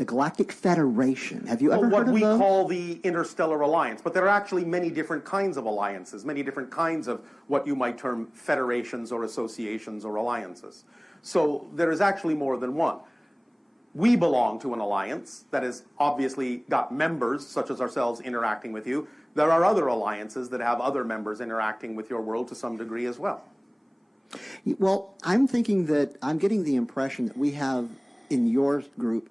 the Galactic Federation. Have you ever heard of those? What we call the Interstellar Alliance. But there are actually many different kinds of alliances, many different kinds of what you might term federations or associations or alliances. So there is actually more than one. We belong to an alliance that has obviously got members, such as ourselves, interacting with you. There are other alliances that have other members interacting with your world to some degree as well. Well, I'm thinking that I'm getting the impression that we have in your group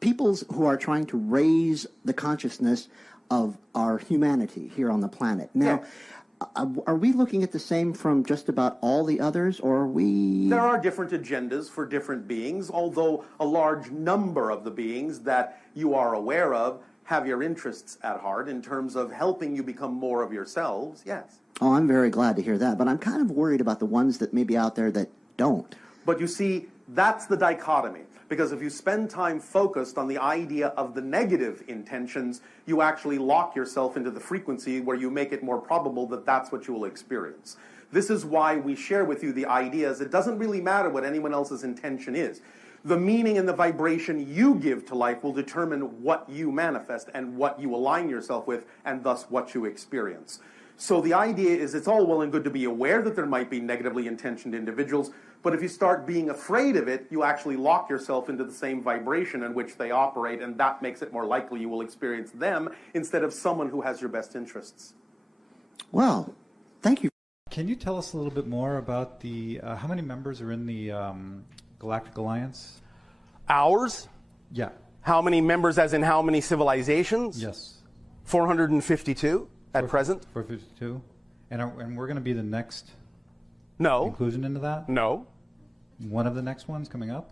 peoples who are trying to raise the consciousness of our humanity here on the planet. Now, are we looking at the same from just about all the others, or are we... There are different agendas for different beings, although a large number of the beings that you are aware of have your interests at heart in terms of helping you become more of yourselves, yes. Oh, I'm very glad to hear that, but I'm kind of worried about the ones that may be out there that don't. But you see, that's the dichotomy. Because if you spend time focused on the idea of the negative intentions, you actually lock yourself into the frequency where you make it more probable that that's what you will experience. This is why we share with you the ideas. It doesn't really matter what anyone else's intention is. The meaning and the vibration you give to life will determine what you manifest and what you align yourself with, and thus what you experience. So the idea is it's all well and good to be aware that there might be negatively intentioned individuals, but if you start being afraid of it, you actually lock yourself into the same vibration in which they operate, and that makes it more likely you will experience them instead of someone who has your best interests. Well, thank you. Can you tell us a little bit more about the, how many members are in the Galactic Alliance? Ours? Yeah. How many members as in how many civilizations? Yes. 452 at present. 452? And we're going to be the next inclusion into that? No. One of the next ones coming up?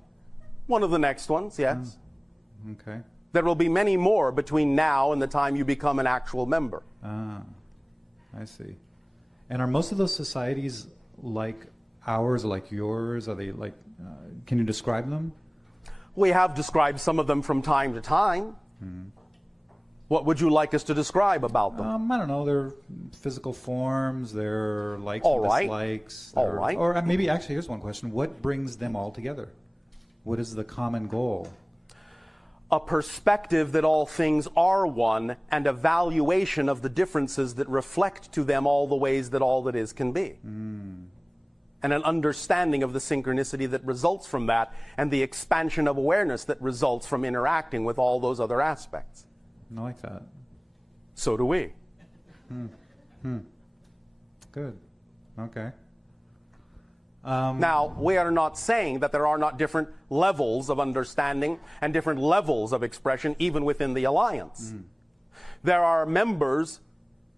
One of the next ones, yes. Okay. There will be many more between now and the time you become an actual member. Ah, I see. And are most of those societies like ours or like yours? Are they like, can you describe them? We have described some of them from time to time. What would you like us to describe about them? I don't know. Their physical forms, their likes and dislikes. All right. Or maybe, actually, here's one question. What brings them all together? What is the common goal? A perspective that all things are one, and a valuation of the differences that reflect to them all the ways that all that is can be. And an understanding of the synchronicity that results from that, and the expansion of awareness that results from interacting with all those other aspects. I like that. So do we. Good. Okay. Now, we are not saying that there are not different levels of understanding and different levels of expression even within the Alliance. There are members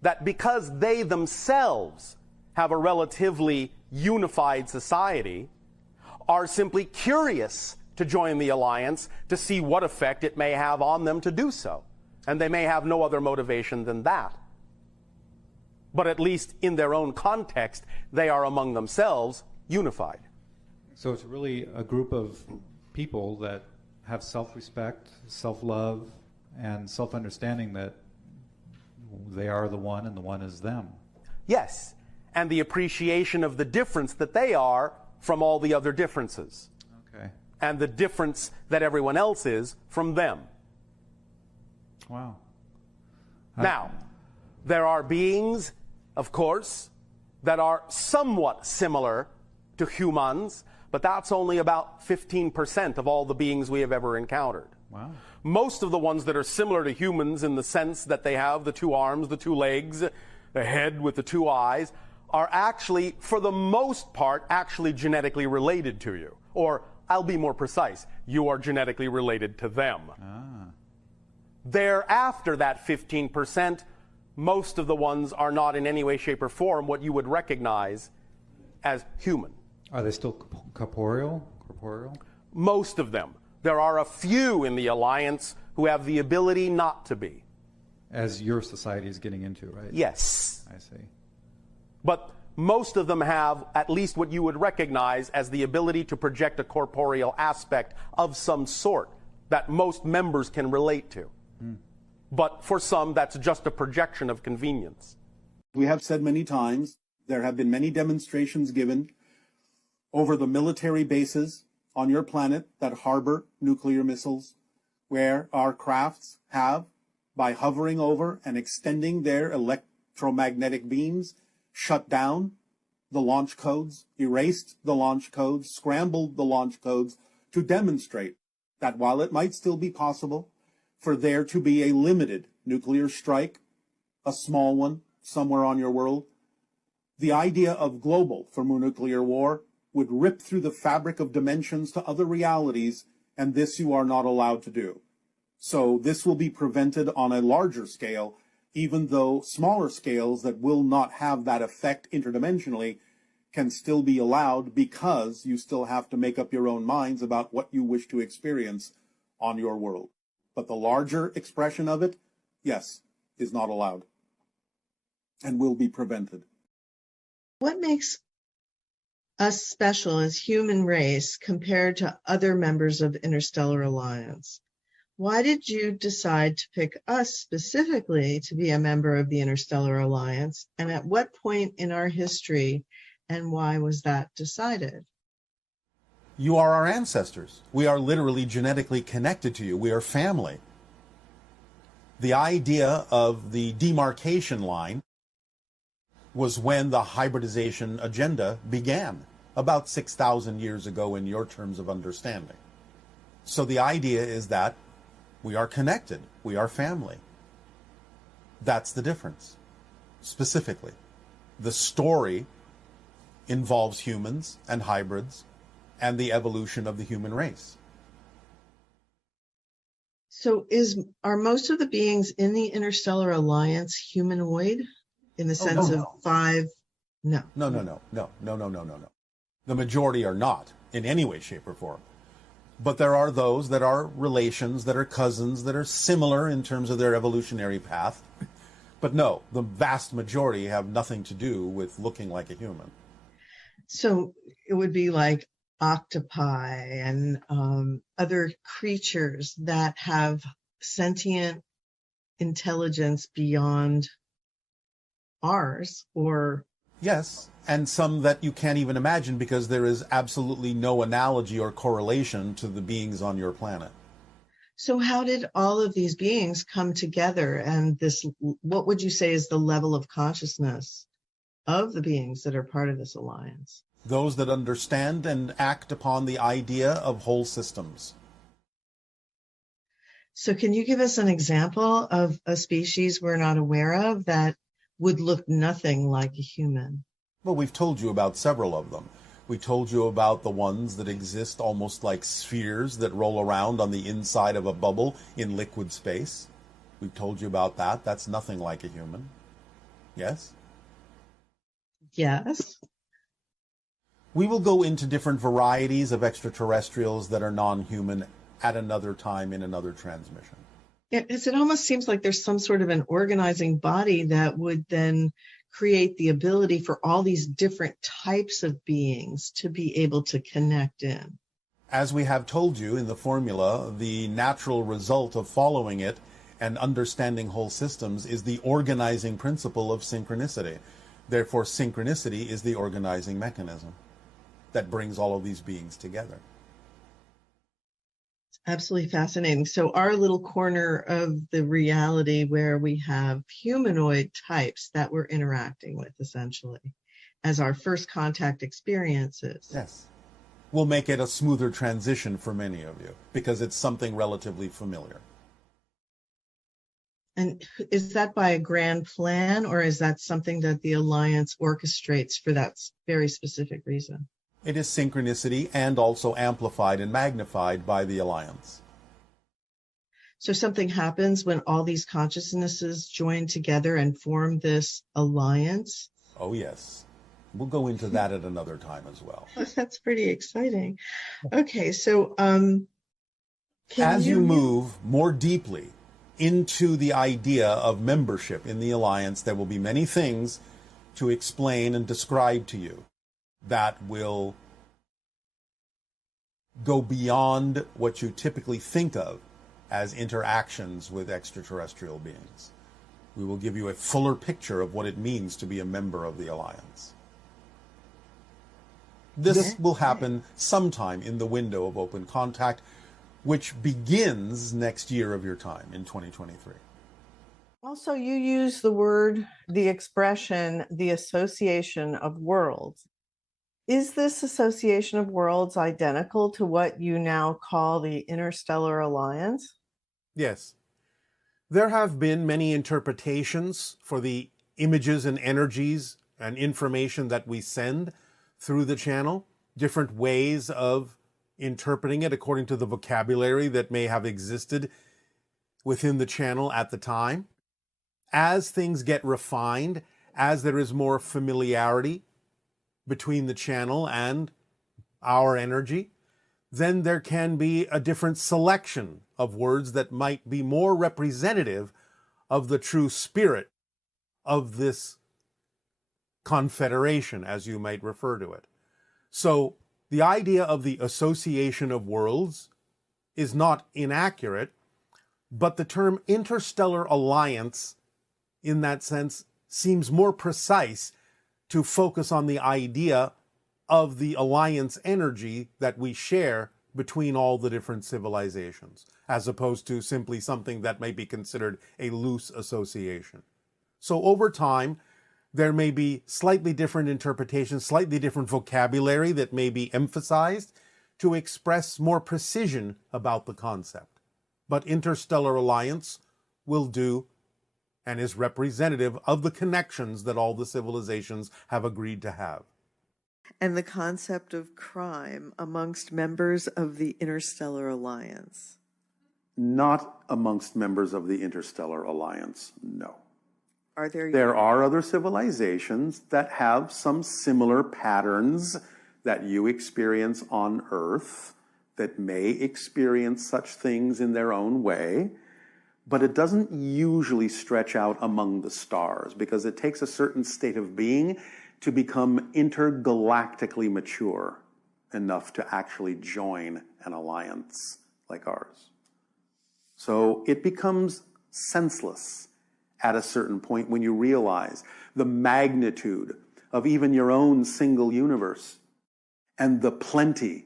that, because they themselves have a relatively unified society, are simply curious to join the Alliance to see what effect it may have on them to do so. And they may have no other motivation than that. But at least in their own context, they are among themselves unified. So it's really a group of people that have self-respect, self-love, and self-understanding that they are the one and the one is them. Yes, and the appreciation of the difference that they are from all the other differences. Okay. And the difference that everyone else is from them. Wow. Now, there are beings, of course, that are somewhat similar to humans, but that's only about 15% of all the beings we have ever encountered. Wow. Most of the ones that are similar to humans in the sense that they have the two arms, the two legs, the head with the two eyes, are actually, for the most part, actually genetically related to you. Or, I'll be more precise, you are genetically related to them. Thereafter that 15%, most of the ones are not in any way, shape, or form what you would recognize as human. Are they still corporeal? Most of them. There are a few in the Alliance who have the ability not to be. As your society is getting into, right? Yes. I see. But most of them have at least what you would recognize as the ability to project a corporeal aspect of some sort that most members can relate to. But for some, that's just a projection of convenience. We have said many times, there have been many demonstrations given over the military bases on your planet that harbor nuclear missiles, where our crafts have, by hovering over and extending their electromagnetic beams, shut down the launch codes, erased the launch codes, scrambled the launch codes to demonstrate that while it might still be possible for there to be a limited nuclear strike, a small one somewhere on your world, the idea of global thermonuclear war would rip through the fabric of dimensions to other realities, and this you are not allowed to do. So this will be prevented on a larger scale, even though smaller scales that will not have that effect interdimensionally can still be allowed, because you still have to make up your own minds about what you wish to experience on your world. But the larger expression of it, yes, is not allowed and will be prevented. What makes us special as human race compared to other members of Interstellar Alliance? Why did you decide to pick us specifically to be a member of the Interstellar Alliance? And at what point in our history and why was that decided? You are our ancestors. We are literally genetically connected to you. We are family. The idea of the demarcation line was when the hybridization agenda began, about 6,000 years ago in your terms of understanding. So the idea is that we are connected. We are family. That's the difference, specifically. The story involves humans and hybrids and the evolution of the human race. So are most of the beings in the Interstellar Alliance humanoid in the sense of five? No. No. The majority are not in any way, shape, or form. But there are those that are relations, that are cousins, that are similar in terms of their evolutionary path. But no, the vast majority have nothing to do with looking like a human. So it would be like octopi and other creatures that have sentient intelligence beyond ours, or? Yes, and some that you can't even imagine because there is absolutely no analogy or correlation to the beings on your planet. So how did all of these beings come together, and what would you say is the level of consciousness of the beings that are part of this alliance? Those that understand and act upon the idea of whole systems. So can you give us an example of a species we're not aware of that would look nothing like a human? Well, we've told you about several of them. We told you about the ones that exist almost like spheres that roll around on the inside of a bubble in liquid space. We've told you about that. That's nothing like a human. Yes? Yes. We will go into different varieties of extraterrestrials that are non-human at another time in another transmission. It almost seems like there's some sort of an organizing body that would then create the ability for all these different types of beings to be able to connect in. As we have told you in the formula, the natural result of following it and understanding whole systems is the organizing principle of synchronicity. Therefore, synchronicity is the organizing mechanism that brings all of these beings together. Absolutely fascinating. So our little corner of the reality where we have humanoid types that we're interacting with, essentially, as our first contact experiences. Yes. We'll make it a smoother transition for many of you because it's something relatively familiar. And is that by a grand plan, or is that something that the Alliance orchestrates for that very specific reason? It is synchronicity and also amplified and magnified by the Alliance. So something happens when all these consciousnesses join together and form this alliance? Oh, yes. We'll go into that at another time as well. That's pretty exciting. Okay, so as you move more deeply into the idea of membership in the Alliance, there will be many things to explain and describe to you that will go beyond what you typically think of as interactions with extraterrestrial beings. We will give you a fuller picture of what it means to be a member of the Alliance. This will happen sometime in the window of open contact, which begins next year of your time in 2023. Also, you use the expression, the association of worlds. Is this association of worlds identical to what you now call the Interstellar Alliance? Yes. There have been many interpretations for the images and energies and information that we send through the channel, different ways of interpreting it according to the vocabulary that may have existed within the channel at the time. As things get refined, as there is more familiarity between the channel and our energy, then there can be a different selection of words that might be more representative of the true spirit of this confederation, as you might refer to it. So the idea of the association of worlds is not inaccurate, but the term Interstellar Alliance, in that sense, seems more precise to focus on the idea of the alliance energy that we share between all the different civilizations, as opposed to simply something that may be considered a loose association. So over time, there may be slightly different interpretations, slightly different vocabulary that may be emphasized to express more precision about the concept. But Interstellar Alliance will do and is representative of the connections that all the civilizations have agreed to have. And the concept of crime amongst members of the Interstellar Alliance? Not amongst members of the Interstellar Alliance, no. There are other civilizations that have some similar patterns that you experience on Earth, that may experience such things in their own way, but it doesn't usually stretch out among the stars, because it takes a certain state of being to become intergalactically mature enough to actually join an alliance like ours. So it becomes senseless at a certain point when you realize the magnitude of even your own single universe and the plenty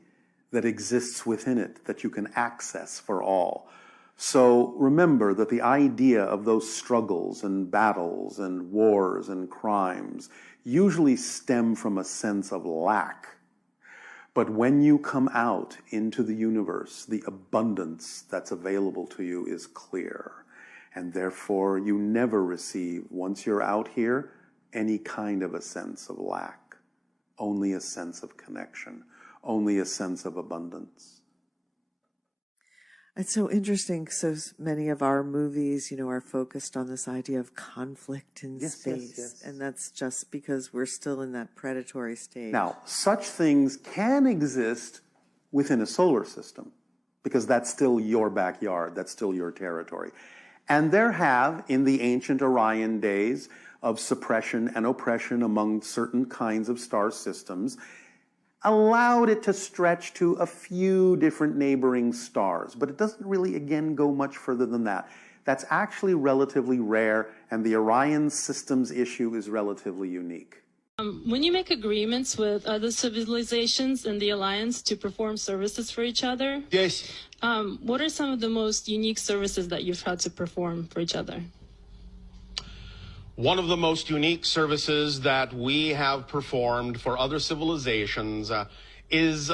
that exists within it that you can access for all. So remember that the idea of those struggles and battles and wars and crimes usually stem from a sense of lack. But when you come out into the universe, the abundance that's available to you is clear. And therefore, you never receive, once you're out here, any kind of a sense of lack. Only a sense of connection. Only a sense of abundance. It's so interesting. So many of our movies, are focused on this idea of conflict in space. Yes. And that's just because we're still in that predatory stage. Now, such things can exist within a solar system, because that's still your backyard. That's still your territory. And there have, in the ancient Orion days of suppression and oppression among certain kinds of star systems, allowed it to stretch to a few different neighboring stars. But it doesn't really, again, go much further than that. That's actually relatively rare, and the Orion systems issue is relatively unique. When you make agreements with other civilizations in the Alliance to perform services for each other, yes. What are some of the most unique services that you've had to perform for each other? One of the most unique services that we have performed for other civilizations is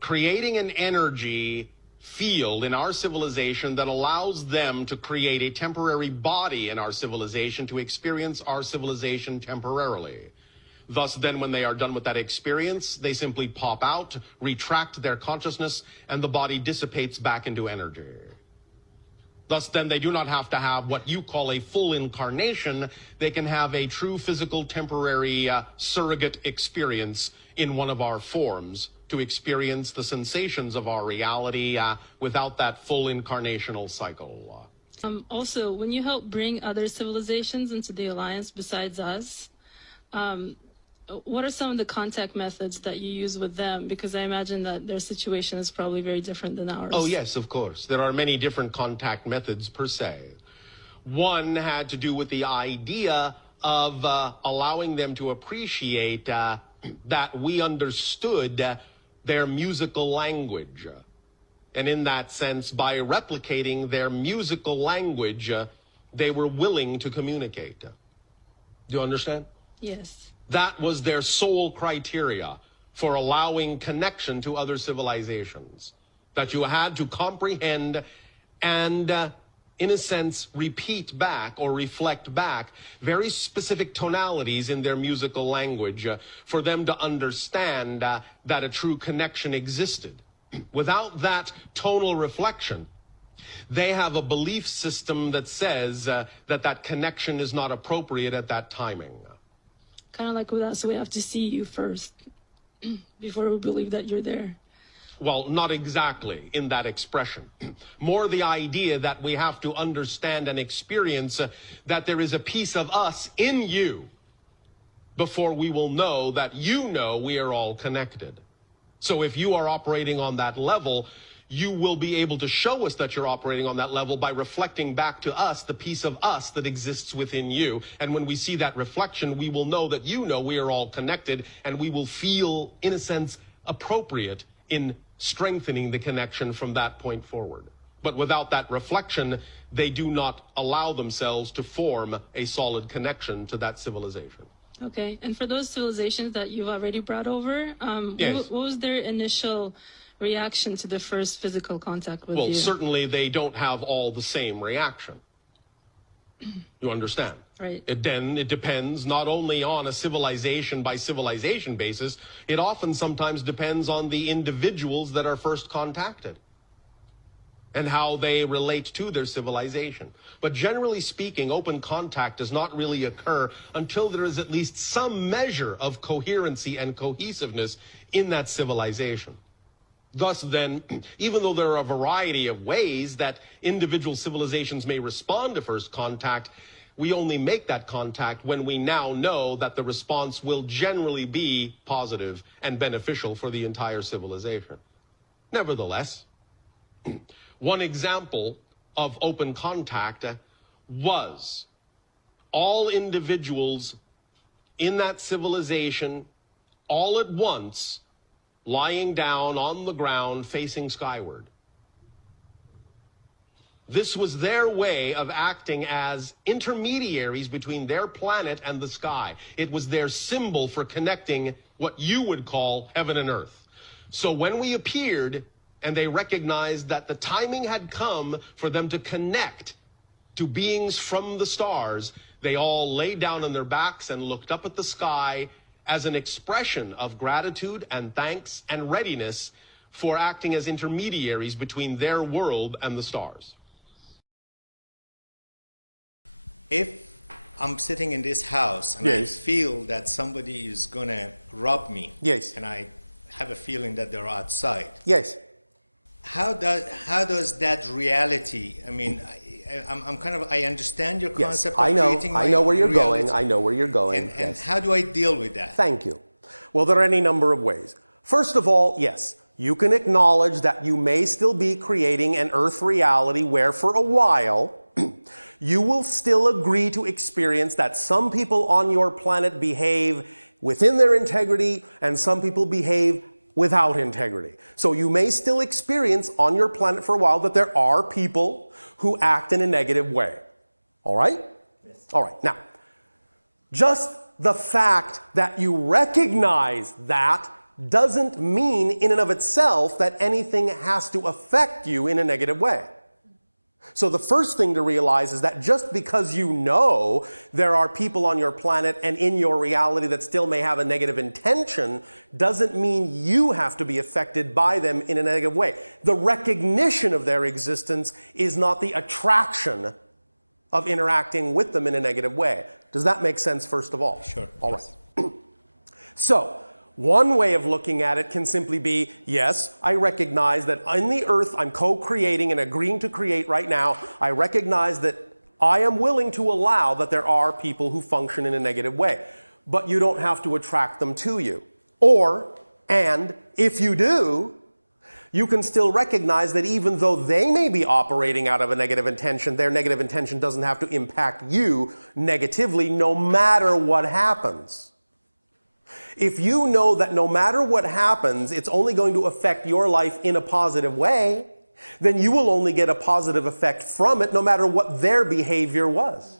creating an energy field in our civilization that allows them to create a temporary body in our civilization to experience our civilization temporarily. Thus, then, when they are done with that experience, they simply pop out, retract their consciousness, and the body dissipates back into energy. Thus, then, they do not have to have what you call a full incarnation. They can have a true physical temporary surrogate experience in one of our forms to experience the sensations of our reality without that full incarnational cycle. Also, when you help bring other civilizations into the Alliance besides us, what are some of the contact methods that you use with them? Because I imagine that their situation is probably very different than ours. Oh, yes, of course. There are many different contact methods per se. One had to do with the idea of allowing them to appreciate that we understood their musical language. And in that sense, by replicating their musical language, they were willing to communicate. Do you understand? Yes. That was their sole criteria for allowing connection to other civilizations. That you had to comprehend and, in a sense, repeat back or reflect back very specific tonalities in their musical language for them to understand that a true connection existed. Without that tonal reflection, they have a belief system that says that connection is not appropriate at that timing. Kind of like with us, we have to see you first before we believe that you're there. Well, not exactly in that expression. More the idea that we have to understand and experience that there is a piece of us in you before we will know that you know we are all connected. So if you are operating on that level, you will be able to show us that you're operating on that level by reflecting back to us the piece of us that exists within you. And when we see that reflection, we will know that you know we are all connected, and we will feel, in a sense, appropriate in strengthening the connection from that point forward. But without that reflection, they do not allow themselves to form a solid connection to that civilization. Okay, and for those civilizations that you've already brought over, Yes. what was their initial reaction to the first physical contact with you? Well, certainly they don't have all the same reaction. You understand? Right. It depends not only on a civilization by civilization basis, it often sometimes depends on the individuals that are first contacted and how they relate to their civilization. But generally speaking, open contact does not really occur until there is at least some measure of coherency and cohesiveness in that civilization. Thus then, even though there are a variety of ways that individual civilizations may respond to first contact, we only make that contact when we now know that the response will generally be positive and beneficial for the entire civilization. Nevertheless, one example of open contact was all individuals in that civilization all at once lying down on the ground facing skyward. This was their way of acting as intermediaries between their planet and the sky. It was their symbol for connecting what you would call heaven and earth. So when we appeared and they recognized that the timing had come for them to connect to beings from the stars, they all lay down on their backs and looked up at the sky as an expression of gratitude and thanks and readiness for acting as intermediaries between their world and the stars. If I'm sitting in this house and Yes. I feel that somebody is going to rob me, Yes. and I have a feeling that they're outside, Yes. how does that reality, I mean, I understand your Yes. concept I of know. creating I know where you're reality. going. I know where you're going. And Yes. how do I deal with that? Thank you. Well, there are any number of ways. First of all, yes, you can acknowledge that you may still be creating an Earth reality where for a while you will still agree to experience that some people on your planet behave within their integrity and some people behave without integrity. So you may still experience on your planet for a while that there are people who act in a negative way. All right? Yes. All right. Now, just the fact that you recognize that doesn't mean in and of itself that anything has to affect you in a negative way. So the first thing to realize is that just because you know there are people on your planet and in your reality that still may have a negative intention doesn't mean you have to be affected by them in a negative way. The recognition of their existence is not the attraction of interacting with them in a negative way. Does that make sense, first of all? Sure. All yes. right. So, one way of looking at it can simply be, yes, I recognize that in the earth I'm co-creating and agreeing to create right now. I recognize that I am willing to allow that there are people who function in a negative way. But you don't have to attract them to you. And if you do, you can still recognize that even though they may be operating out of a negative intention, their negative intention doesn't have to impact you negatively no matter what happens. If you know that no matter what happens, it's only going to affect your life in a positive way, then you will only get a positive effect from it no matter what their behavior was.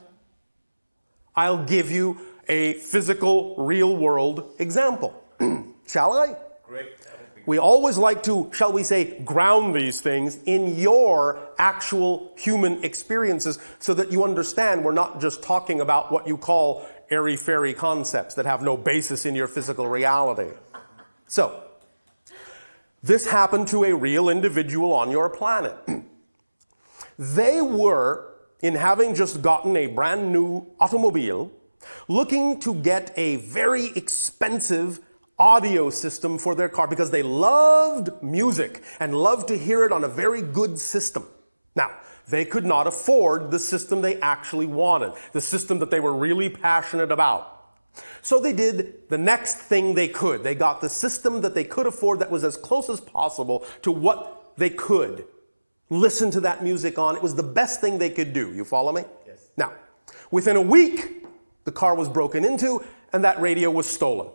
I'll give you a physical, real-world example. Shall I? Great. We always like to, shall we say, ground these things in your actual human experiences so that you understand we're not just talking about what you call airy-fairy concepts that have no basis in your physical reality. So, this happened to a real individual on your planet. They were, in having just gotten a brand new automobile, looking to get a very expensive audio system for their car because they loved music and loved to hear it on a very good system. Now, they could not afford the system they actually wanted, the system that they were really passionate about. So they did the next thing they could. They got the system that they could afford that was as close as possible to what they could listen to that music on. It was the best thing they could do. You follow me? Yes. Now, within a week, the car was broken into and that radio was stolen.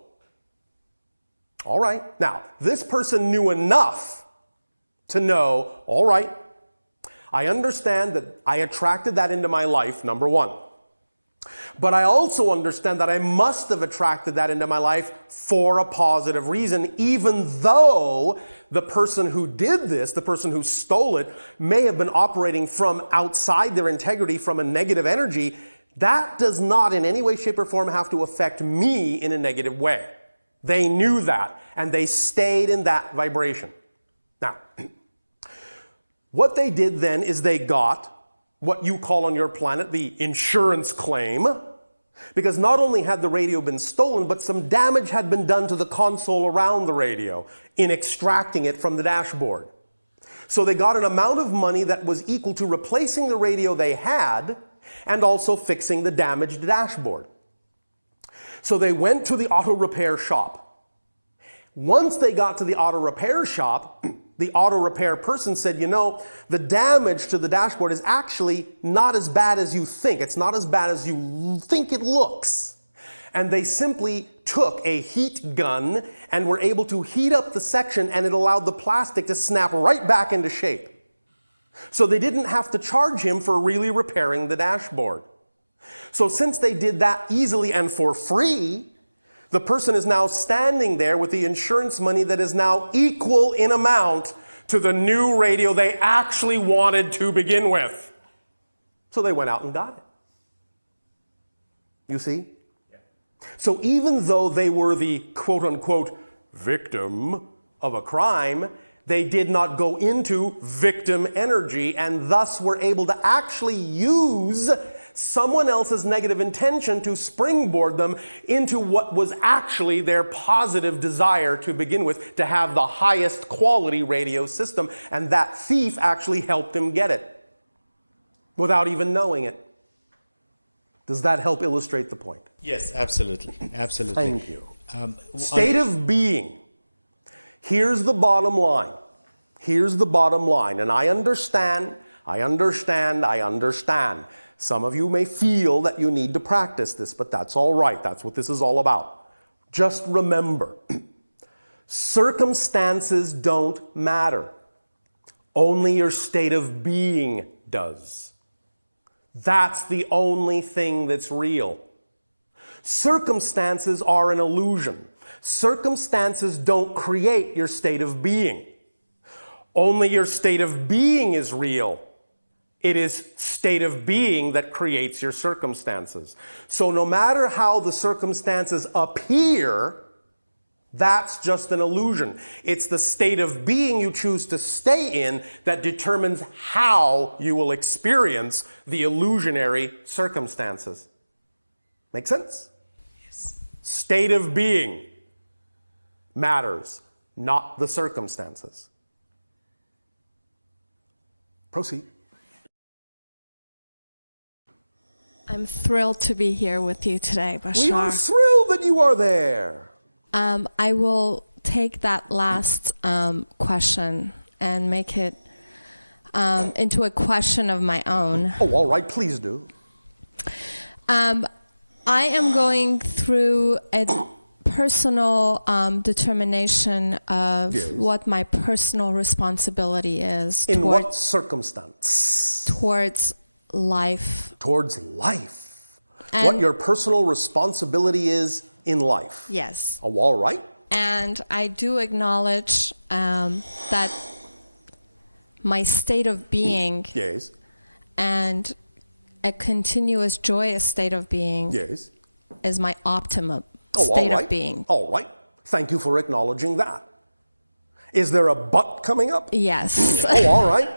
All right. Now, this person knew enough to know, all right, I understand that I attracted that into my life, number one. But I also understand that I must have attracted that into my life for a positive reason, even though the person who did this, the person who stole it, may have been operating from outside their integrity, from a negative energy. That does not in any way, shape, or form have to affect me in a negative way. They knew that, and they stayed in that vibration. Now, what they did then is they got what you call on your planet the insurance claim, because not only had the radio been stolen, but some damage had been done to the console around the radio in extracting it from the dashboard. So they got an amount of money that was equal to replacing the radio they had and also fixing the damaged dashboard. So they went to the auto repair shop. Once they got to the auto repair shop, the auto repair person said, you know, the damage to the dashboard is actually not as bad as you think. It's not as bad as you think it looks. And they simply took a heat gun and were able to heat up the section, and it allowed the plastic to snap right back into shape. So they didn't have to charge him for really repairing the dashboard. So since they did that easily and for free, the person is now standing there with the insurance money that is now equal in amount to the new radio they actually wanted to begin with. So they went out and got it. You see? Yeah. So even though they were the quote-unquote victim of a crime, they did not go into victim energy and thus were able to actually use someone else's negative intention to springboard them into what was actually their positive desire to begin with, to have the highest quality radio system. And that thief actually helped him get it without even knowing it. Does that help illustrate the point? Yes, absolutely. Absolutely. Thank you. State of being. Here's the bottom line. Here's the bottom line. And I understand. Some of you may feel that you need to practice this, but that's all right. That's what this is all about. Just remember, circumstances don't matter. Only your state of being does. That's the only thing that's real. Circumstances are an illusion. Circumstances don't create your state of being. Only your state of being is real. It is state of being that creates your circumstances. So no matter how the circumstances appear, that's just an illusion. It's the state of being you choose to stay in that determines how you will experience the illusionary circumstances. Make sense? Yes. State of being matters, not the circumstances. Proceed. I'm thrilled to be here with you today, Bashar. We are thrilled that you are there. I will take that last question and make it into a question of my own. Oh, all right, please do. I am going through a personal determination of Yes. what my personal responsibility is In what circumstance? towards life. Towards life. And What your personal responsibility is in life. yes. Oh, all right. And I do acknowledge that my state of being Yes. and a continuous joyous state of being Yes. is my optimum Oh, state all right. of being. All right. Thank you for acknowledging that. Is there a but coming up? Yes. Oh, all right.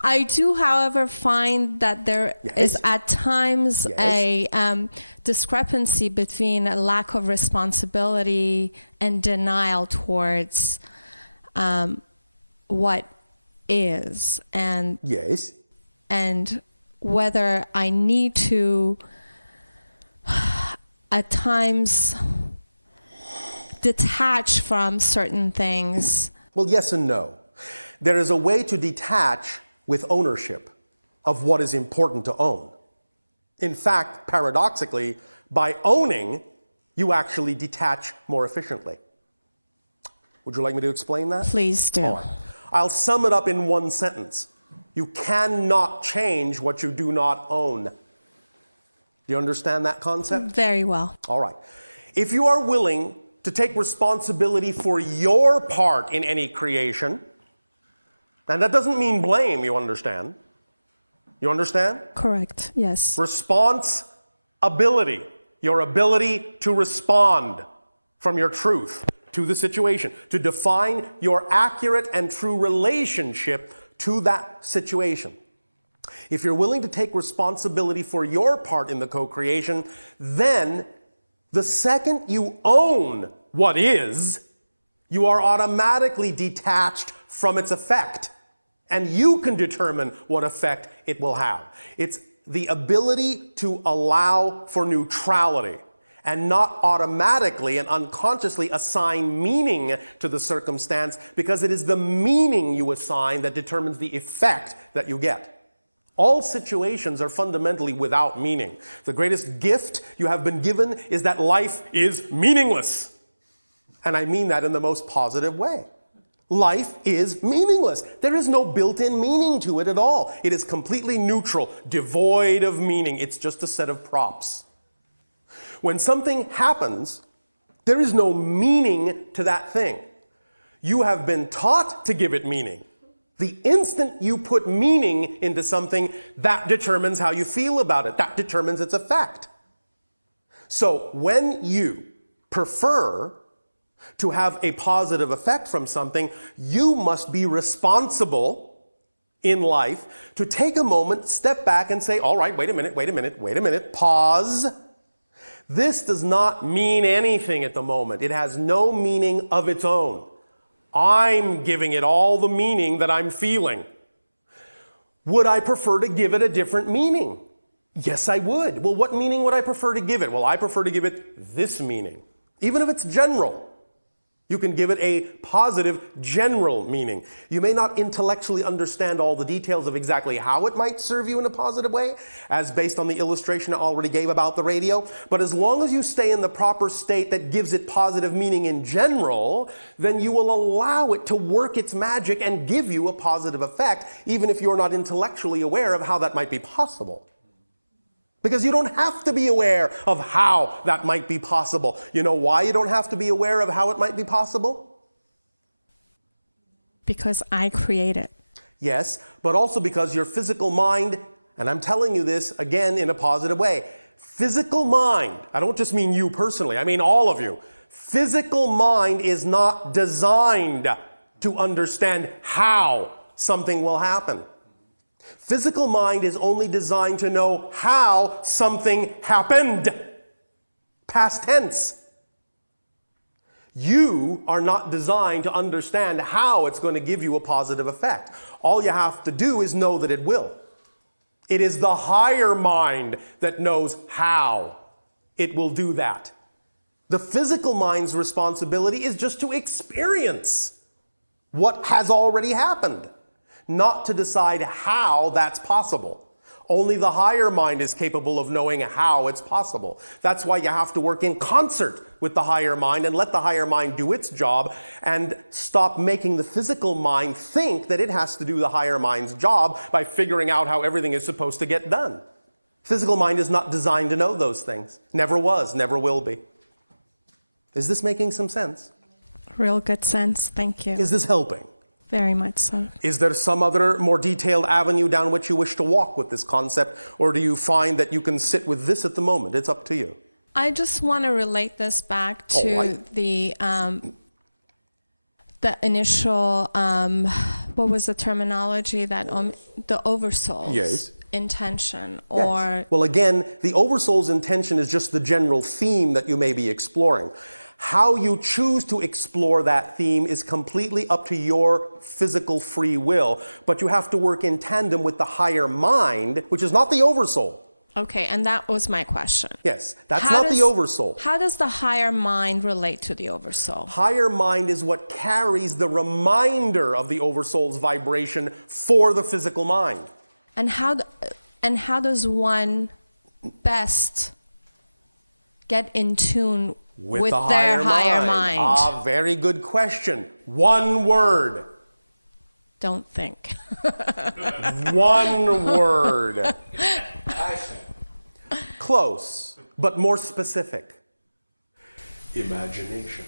I do, however, find that there is at times a discrepancy between a lack of responsibility and denial towards what is, and Yes. and whether I need to at times detach from certain things. Well, yes and no. There is a way to detach with ownership of what is important to own. In fact, paradoxically, by owning, you actually detach more efficiently. Would you like me to explain that? Please do. All right. I'll sum it up in one sentence. You cannot change what you do not own. Do you understand that concept? Very well. All right. If you are willing to take responsibility for your part in any creation, and that doesn't mean blame, you understand? You understand? Correct. Yes. Responsibility. Your ability to respond from your truth to the situation, to define your accurate and true relationship to that situation. If you're willing to take responsibility for your part in the co-creation, then the second you own what is, you are automatically detached from its effect. And you can determine what effect it will have. It's the ability to allow for neutrality and not automatically and unconsciously assign meaning to the circumstance, because it is the meaning you assign that determines the effect that you get. All situations are fundamentally without meaning. The greatest gift you have been given is that life is meaningless. And I mean that in the most positive way. Life is meaningless. There is no built-in meaning to it at all. It is completely neutral, devoid of meaning. It's just a set of props. When something happens, there is no meaning to that thing. You have been taught to give it meaning. The instant you put meaning into something, that determines how you feel about it. That determines its effect. So when you prefer to have a positive effect from something, you must be responsible in life to take a moment, step back and say, all right, wait a minute, pause. This does not mean anything at the moment. It has no meaning of its own. I'm giving it all the meaning that I'm feeling. Would I prefer to give it a different meaning? Yes, I would. Well, what meaning would I prefer to give it? Well, I prefer to give it this meaning. Even if it's general, you can give it a positive general meaning. You may not intellectually understand all the details of exactly how it might serve you in a positive way, as based on the illustration I already gave about the radio, but as long as you stay in the proper state that gives it positive meaning in general, then you will allow it to work its magic and give you a positive effect, even if you're not intellectually aware of how that might be possible. Because you don't have to be aware of how that might be possible. You know why you don't have to be aware of how it might be possible? Because I create it. Yes, but also because your physical mind, and I'm telling you this again in a positive way, physical mind, I don't just mean you personally, I mean all of you. Physical mind is not designed to understand how something will happen. Physical mind is only designed to know how something happened. Past tense. You are not designed to understand how it's going to give you a positive effect. All you have to do is know that it will. It is the higher mind that knows how it will do that. The physical mind's responsibility is just to experience what has already happened, not to decide how that's possible. Only the higher mind is capable of knowing how it's possible. That's why you have to work in concert with the higher mind and let the higher mind do its job and stop making the physical mind think that it has to do the higher mind's job by figuring out how everything is supposed to get done. Physical mind is not designed to know those things. Never was, never will be. Is this making some sense? Real good sense. Thank you. Is this helping? Very much so. Is there some other more detailed avenue down which you wish to walk with this concept, or do you find that you can sit with this at the moment? It's up to you. I just want to relate this back to the initial, what was the terminology, that the oversoul's intention, or... Yes. Well, again, the oversoul's intention is just the general theme that you may be exploring. How you choose to explore that theme is completely up to your physical free will, but you have to work in tandem with the higher mind, which is not the oversoul. Okay, and that was my question. Yes, that's not the oversoul. How does the higher mind relate to the oversoul? Higher mind is what carries the reminder of the oversoul's vibration for the physical mind. And how does one best get in tune with their higher mind? Ah, very good question. One word. Don't think. One word. Close, but more specific. Imagination.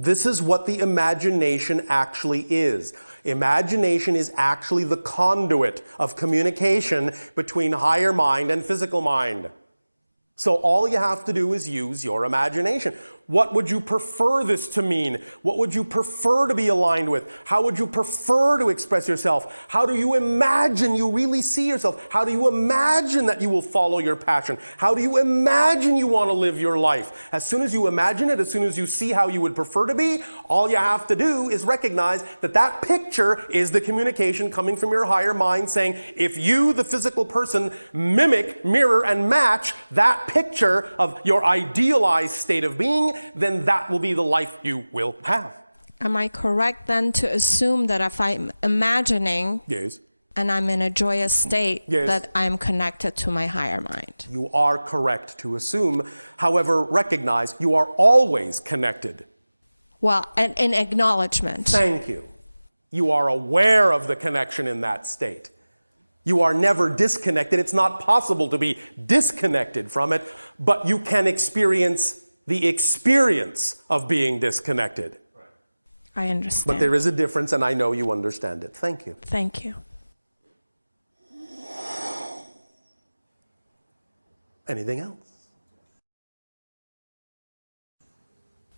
This is what the imagination actually is. Imagination is actually the conduit of communication between higher mind and physical mind. So all you have to do is use your imagination. What would you prefer this to mean? What would you prefer to be aligned with? How would you prefer to express yourself? How do you imagine you really see yourself? How do you imagine that you will follow your passion? How do you imagine you want to live your life? As soon as you imagine it, as soon as you see how you would prefer to be, all you have to do is recognize that that picture is the communication coming from your higher mind saying, if you, the physical person, mimic, mirror, and match that picture of your idealized state of being, then that will be the life you will have. Am I correct then to assume that if I'm imagining and I'm in a joyous state, that I'm connected to my higher mind? You are correct to assume. However, recognize you are always connected. Well, in acknowledgement. Thank you. You are aware of the connection in that state. You are never disconnected. It's not possible to be disconnected from it, but you can experience the experience of being disconnected. I understand. But there is a difference, and I know you understand it. Thank you. Thank you. Anything else?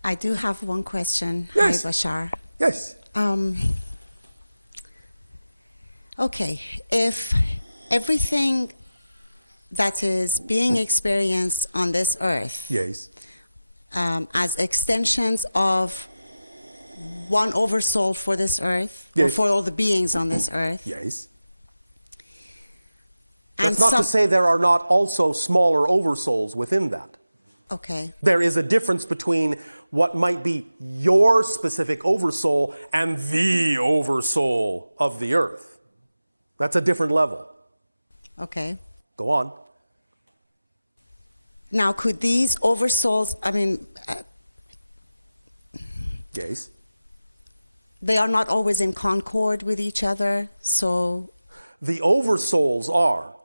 I do have one question. Yes. Hi, Bashar. Yes. Okay, if everything that is being experienced on this earth as extensions of one oversoul for this earth, or for all the beings on this earth. That's not to say there are not also smaller oversouls within that. Okay. There is a difference between what might be your specific oversoul and the oversoul of the earth. That's a different level. Okay. Go on. Now, could these oversouls, I mean, they are not always in concord with each other, so... The oversouls are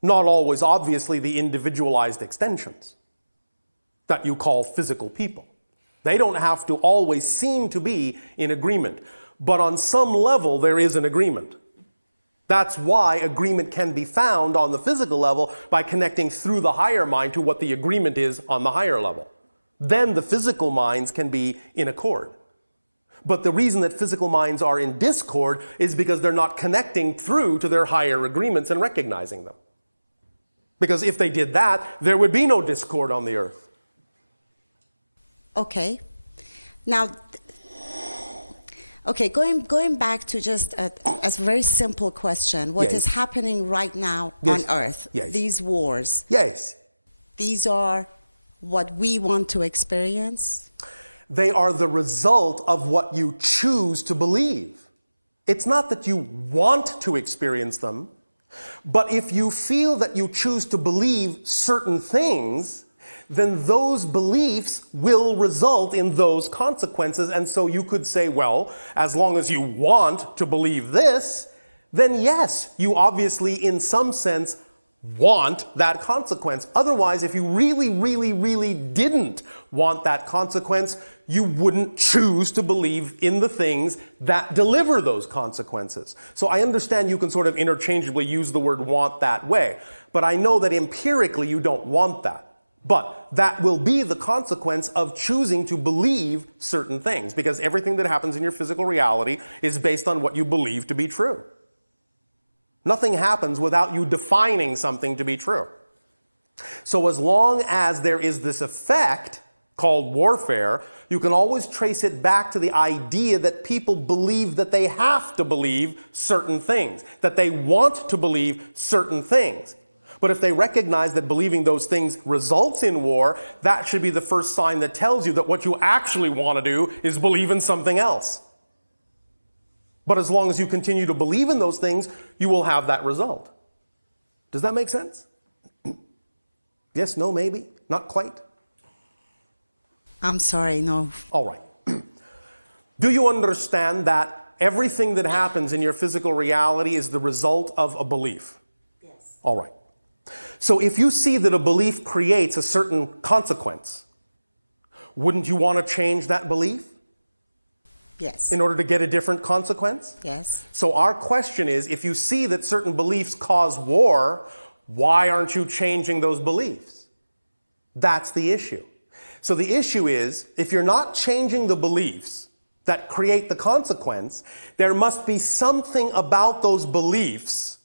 not always obviously the individualized extensions that you call physical people. They don't have to always seem to be in agreement, but on some level there is an agreement. That's why agreement can be found on the physical level by connecting through the higher mind to what the agreement is on the higher level. Then the physical minds can be in accord. But the reason that physical minds are in discord is because they're not connecting through to their higher agreements and recognizing them. Because if they did that, there would be no discord on the earth. Okay. Now, okay, going back to just a very simple question. What is happening right now on Earth? These wars. These are what we want to experience? They are the result of what you choose to believe. It's not that you want to experience them. But if you feel that you choose to believe certain things, then those beliefs will result in those consequences. And so you could say, well, as long as you want to believe this, then yes, you obviously in some sense want that consequence. Otherwise, if you really, really, really didn't want that consequence, you wouldn't choose to believe in the things that deliver those consequences. So I understand you can sort of interchangeably use the word want that way, but I know that empirically you don't want that. But that will be the consequence of choosing to believe certain things, because everything that happens in your physical reality is based on what you believe to be true. Nothing happens without you defining something to be true. So as long as there is this effect called warfare, you can always trace it back to the idea that people believe that they have to believe certain things, that they want to believe certain things. But if they recognize that believing those things results in war, that should be the first sign that tells you that what you actually want to do is believe in something else. But as long as you continue to believe in those things, you will have that result. Does that make sense? Yes, no, maybe? Not quite? I'm sorry, no. All right. Do you understand that everything that happens in your physical reality is the result of a belief? Yes. All right. So if you see that a belief creates a certain consequence, wouldn't you want to change that belief? Yes. In order to get a different consequence? Yes. So our question is, if you see that certain beliefs cause war, why aren't you changing those beliefs? That's the issue. So the issue is, if you're not changing the beliefs that create the consequence, there must be something about those beliefs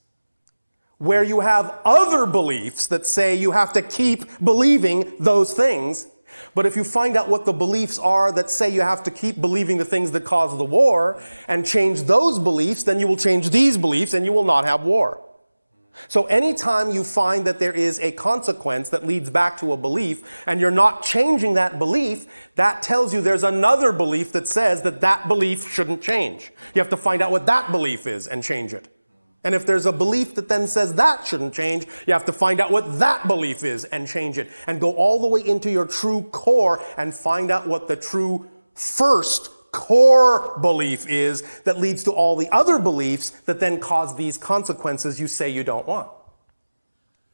where you have other beliefs that say you have to keep believing those things. But if you find out what the beliefs are that say you have to keep believing the things that cause the war and change those beliefs, then you will change these beliefs and you will not have war. So anytime you find that there is a consequence that leads back to a belief and you're not changing that belief, that tells you there's another belief that says that that belief shouldn't change. You have to find out what that belief is and change it. And if there's a belief that then says that shouldn't change, you have to find out what that belief is and change it. And go all the way into your true core and find out what the true first core belief is that leads to all the other beliefs that then cause these consequences you say you don't want.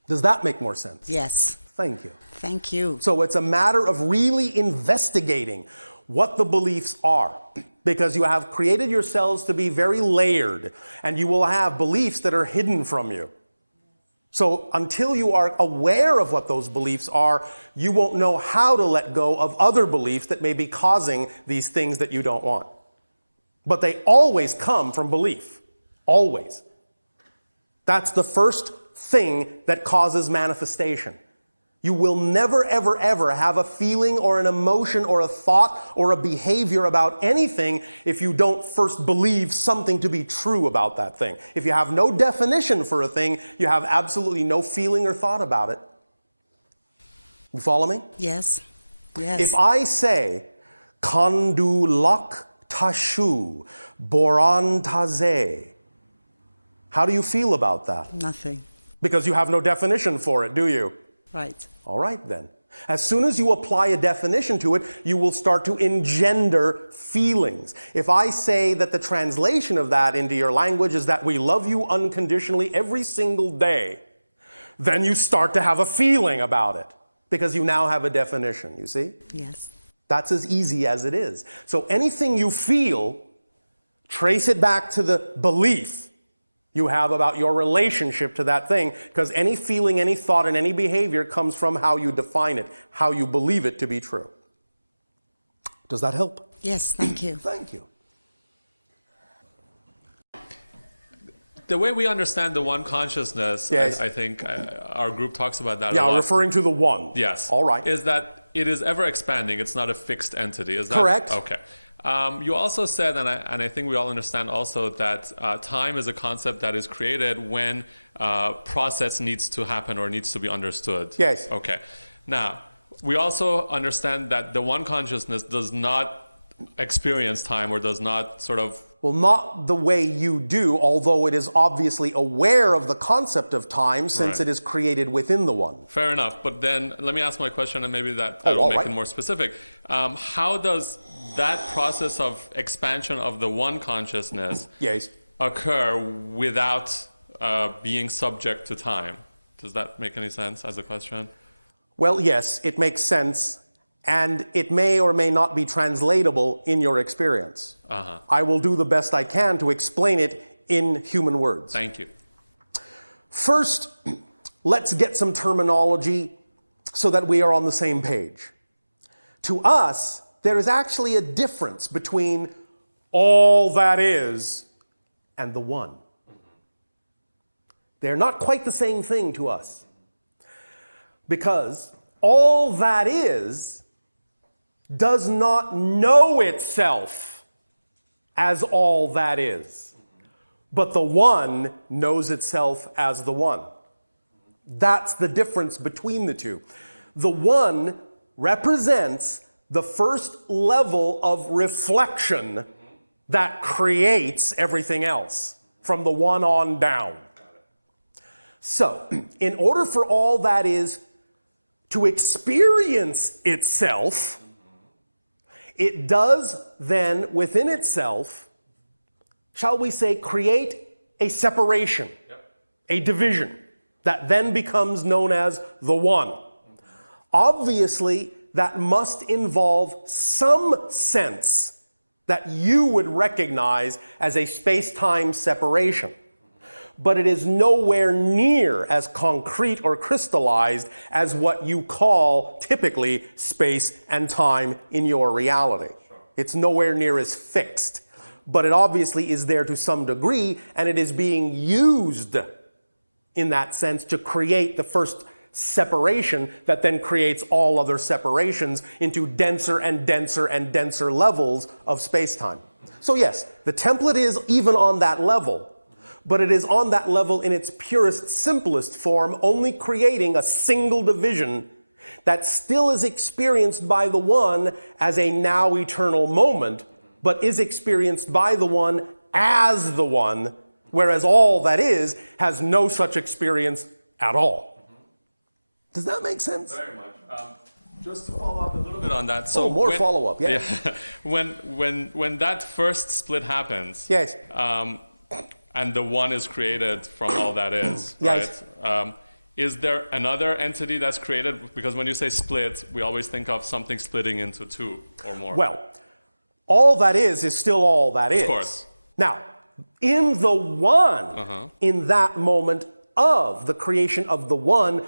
Does that make more sense? Yes. Thank you. Thank you. So it's a matter of really investigating what the beliefs are, because you have created yourselves to be very layered, and you will have beliefs that are hidden from you. So until you are aware of what those beliefs are, you won't know how to let go of other beliefs that may be causing these things that you don't want. But they always come from belief. Always. That's the first thing that causes manifestation. You will never, ever, ever have a feeling or an emotion or a thought or a behavior about anything if you don't first believe something to be true about that thing. If you have no definition for a thing, you have absolutely no feeling or thought about it. You follow me? Yes. Yes. If I say, Kandu lak tashu boran taze, how do you feel about that? Nothing. Because you have no definition for it, do you? Right. All right then. As soon as you apply a definition to it, you will start to engender feelings. If I say that the translation of that into your language is that we love you unconditionally every single day, then you start to have a feeling about it because you now have a definition, you see? Yes. That's as easy as it is. So anything you feel, trace it back to the belief you have about your relationship to that thing, because any feeling, any thought, and any behavior comes from how you define it, how you believe it to be true. Does that help? Yes, thank you. Thank you. The way we understand the one consciousness, yes. I think our group talks about that a lot. lot. Yeah, referring to the one. Yes. All right. Is that it is ever expanding. It's not a fixed entity. Is that correct? Okay. You also said, and I think we all understand also, that time is a concept that is created when process needs to happen or needs to be understood. Yes. Okay. Now, we also understand that the one consciousness does not experience time or does not sort of Well, not the way you do, although it is obviously aware of the concept of time since it is created within the one. Fair enough. But then let me ask my question, and maybe that will make it more specific. How does that process of expansion of the one consciousness occur without being subject to time? Does that make any sense as a question? Well, yes, it makes sense. And it may or may not be translatable in your experience. I will do the best I can to explain it in human words. Thank you. First, let's get some terminology so that we are on the same page. To us, there is actually a difference between all that is and the one. They're not quite the same thing to us. Because all that is does not know itself as all that is, but the one knows itself as the one. That's the difference between the two. The one represents the first level of reflection that creates everything else from the one on down. So, in order for all that is to experience itself, it does then, within itself, shall we say, create a separation, a division, that then becomes known as the one. Obviously, that must involve some sense that you would recognize as a space-time separation. But it is nowhere near as concrete or crystallized as what you call typically space and time in your reality. It's nowhere near as fixed. But it obviously is there to some degree, and it is being used in that sense to create the first separation that then creates all other separations into denser and denser and denser levels of space-time. So yes, the template is even on that level. But it is on that level in its purest, simplest form, only creating a single division that still is experienced by the one as a now eternal moment, but is experienced by the one as the one, whereas all that is has no such experience at all. Does that make sense? Very much. Just to follow up a little bit on that. So more follow-up, yeah. When that first split happens, yes. And the one is created from all that is, right? Yes. Is there another entity that's created? Because when you say split, we always think of something splitting into two or more. Well, all that is still all that is. Of course. Now, in the one, in that moment of the creation of the one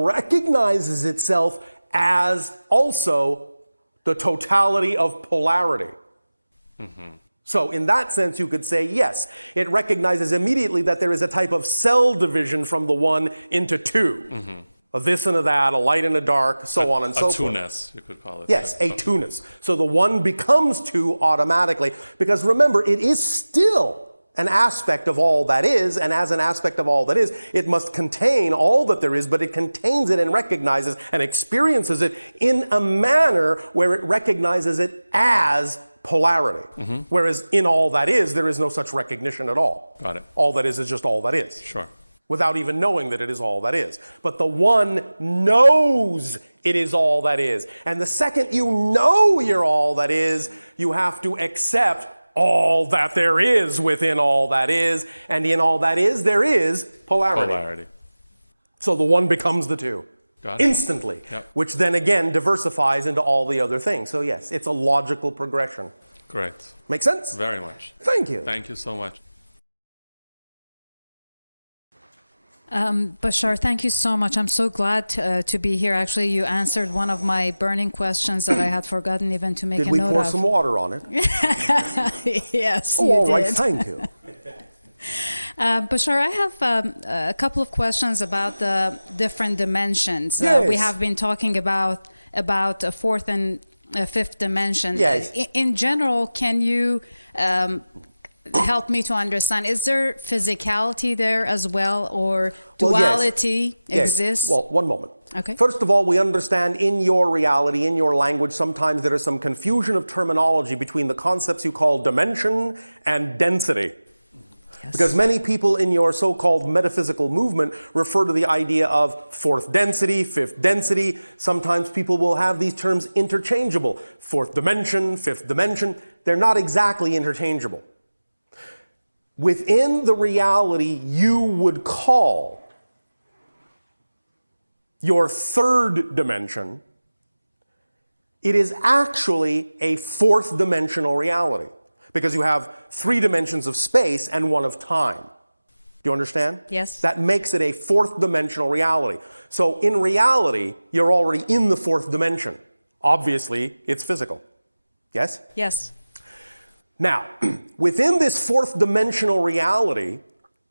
recognizes itself as also the totality of polarity. So in that sense, you could say, yes, it recognizes immediately that there is a type of cell division from the one into two. A this and a that, a light and a dark, so on and so forth. A two-ness, you could call it. Yes, a two-ness. So the one becomes two automatically. Because remember, it is still an aspect of all that is, and as an aspect of all that is, it must contain all that there is, but it contains it and recognizes and experiences it in a manner where it recognizes it as polarity. Whereas in all that is, there is no such recognition at all. Got it. All that is just all that is. Sure. Without even knowing that it is all that is. But the one knows it is all that is. And the second you know you're all that is, you have to accept all that there is within all that is. And in all that is, there is polarity. So the one becomes the two. Instantly, which then again diversifies into all the other things. So yes, it's a logical progression. Great. Make sense? Very much. Thank you. Thank you so much. Bashar, thank you so much. I'm so glad to be here. Actually, you answered one of my burning questions that I had forgotten even to make a note of. Did we pour some water on it? Yes, you did. All right, thank you. Bashar, I have a couple of questions about the different dimensions. Yes. We have been talking about a fourth and a fifth dimension. Yes. In general, can you help me to understand, is there physicality there as well, or duality exists? Well, one moment. Okay. First of all, we understand in your reality, in your language, sometimes there is some confusion of terminology between the concepts you call dimension and density. Yes. Because many people in your so-called metaphysical movement refer to the idea of fourth density, fifth density. Sometimes people will have these terms interchangeable. Fourth dimension, fifth dimension. They're not exactly interchangeable. Within the reality you would call your third dimension, it is actually a fourth dimensional reality. Because you have 3 dimensions of space and 1 of time. Do you understand? Yes. That makes it a fourth dimensional reality. So in reality, you're already in the fourth dimension. Obviously, it's physical. Yes? Yes. Now, within this fourth dimensional reality,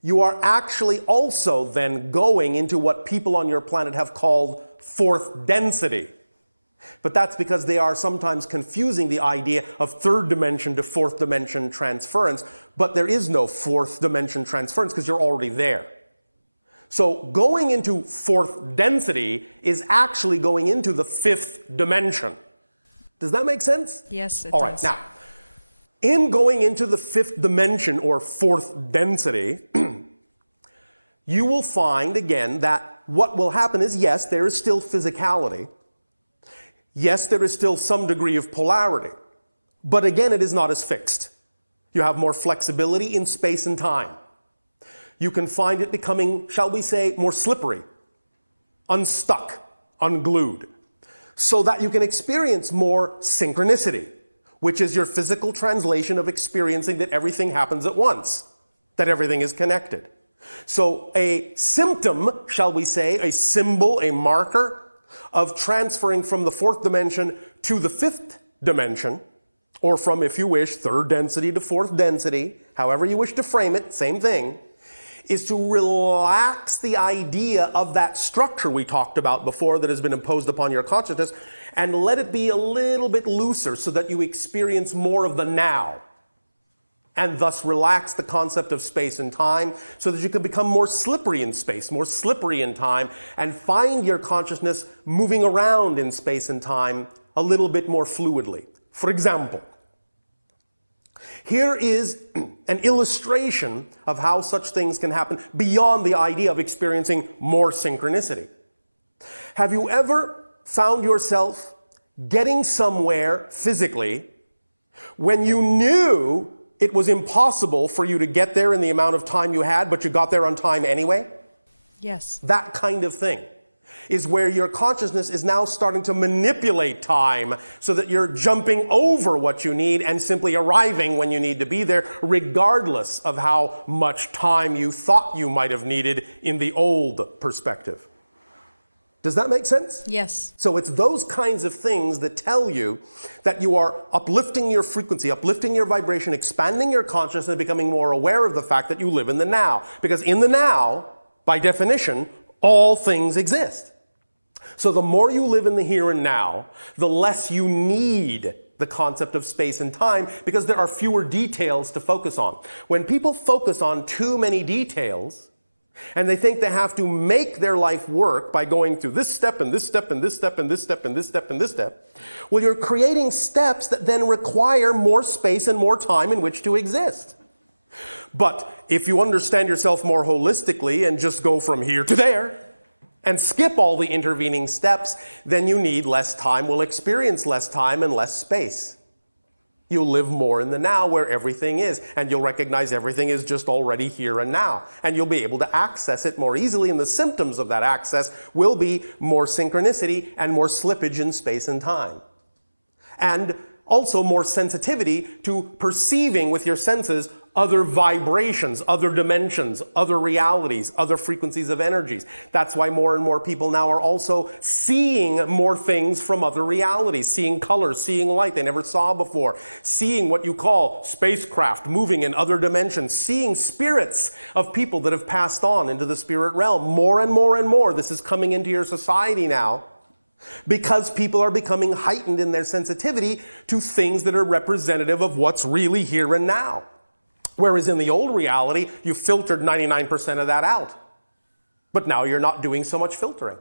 you are actually also then going into what people on your planet have called fourth density. But that's because they are sometimes confusing the idea of third dimension to fourth dimension transference. But there is no fourth dimension transference because you're already there. So going into fourth density is actually going into the fifth dimension. Does that make sense? Yes, it does. All right, now, in going into the fifth dimension or fourth density, you will find again that what will happen is, yes, there is still physicality. Yes, there is still some degree of polarity, but again, it is not as fixed. You have more flexibility in space and time. You can find it becoming, shall we say, more slippery, unstuck, unglued, so that you can experience more synchronicity, which is your physical translation of experiencing that everything happens at once, that everything is connected. So a symptom, shall we say, a symbol, a marker, of transferring from the fourth dimension to the fifth dimension, or from, if you wish, third density to fourth density, however you wish to frame it, same thing, is to relax the idea of that structure we talked about before that has been imposed upon your consciousness and let it be a little bit looser so that you experience more of the now. And thus relax the concept of space and time so that you can become more slippery in space, more slippery in time, and find your consciousness moving around in space and time a little bit more fluidly. For example, here is an illustration of how such things can happen beyond the idea of experiencing more synchronicity. Have you ever found yourself getting somewhere physically when you knew it was impossible for you to get there in the amount of time you had, but you got there on time anyway? Yes. That kind of thing is where your consciousness is now starting to manipulate time so that you're jumping over what you need and simply arriving when you need to be there, regardless of how much time you thought you might have needed in the old perspective. Does that make sense? Yes. So it's those kinds of things that tell you that you are uplifting your frequency, uplifting your vibration, expanding your consciousness, becoming more aware of the fact that you live in the now. Because in the now, by definition, all things exist. So the more you live in the here and now, the less you need the concept of space and time because there are fewer details to focus on. When people focus on too many details, and they think they have to make their life work by going through this step and this step and this step and this step and this step and this step. Well, you're creating steps that then require more space and more time in which to exist. But if you understand yourself more holistically and just go from here to there and skip all the intervening steps, then you need less time, will experience less time and less space. You'll live more in the now where everything is, and you'll recognize everything is just already here and now. And you'll be able to access it more easily, and the symptoms of that access will be more synchronicity and more slippage in space and time. And also more sensitivity to perceiving with your senses other vibrations, other dimensions, other realities, other frequencies of energies. That's why more and more people now are also seeing more things from other realities, seeing colors, seeing light they never saw before, seeing what you call spacecraft moving in other dimensions, seeing spirits of people that have passed on into the spirit realm. More and more and more, this is coming into your society now because people are becoming heightened in their sensitivity to things that are representative of what's really here and now. Whereas in the old reality, you filtered 99% of that out. But now you're not doing so much filtering.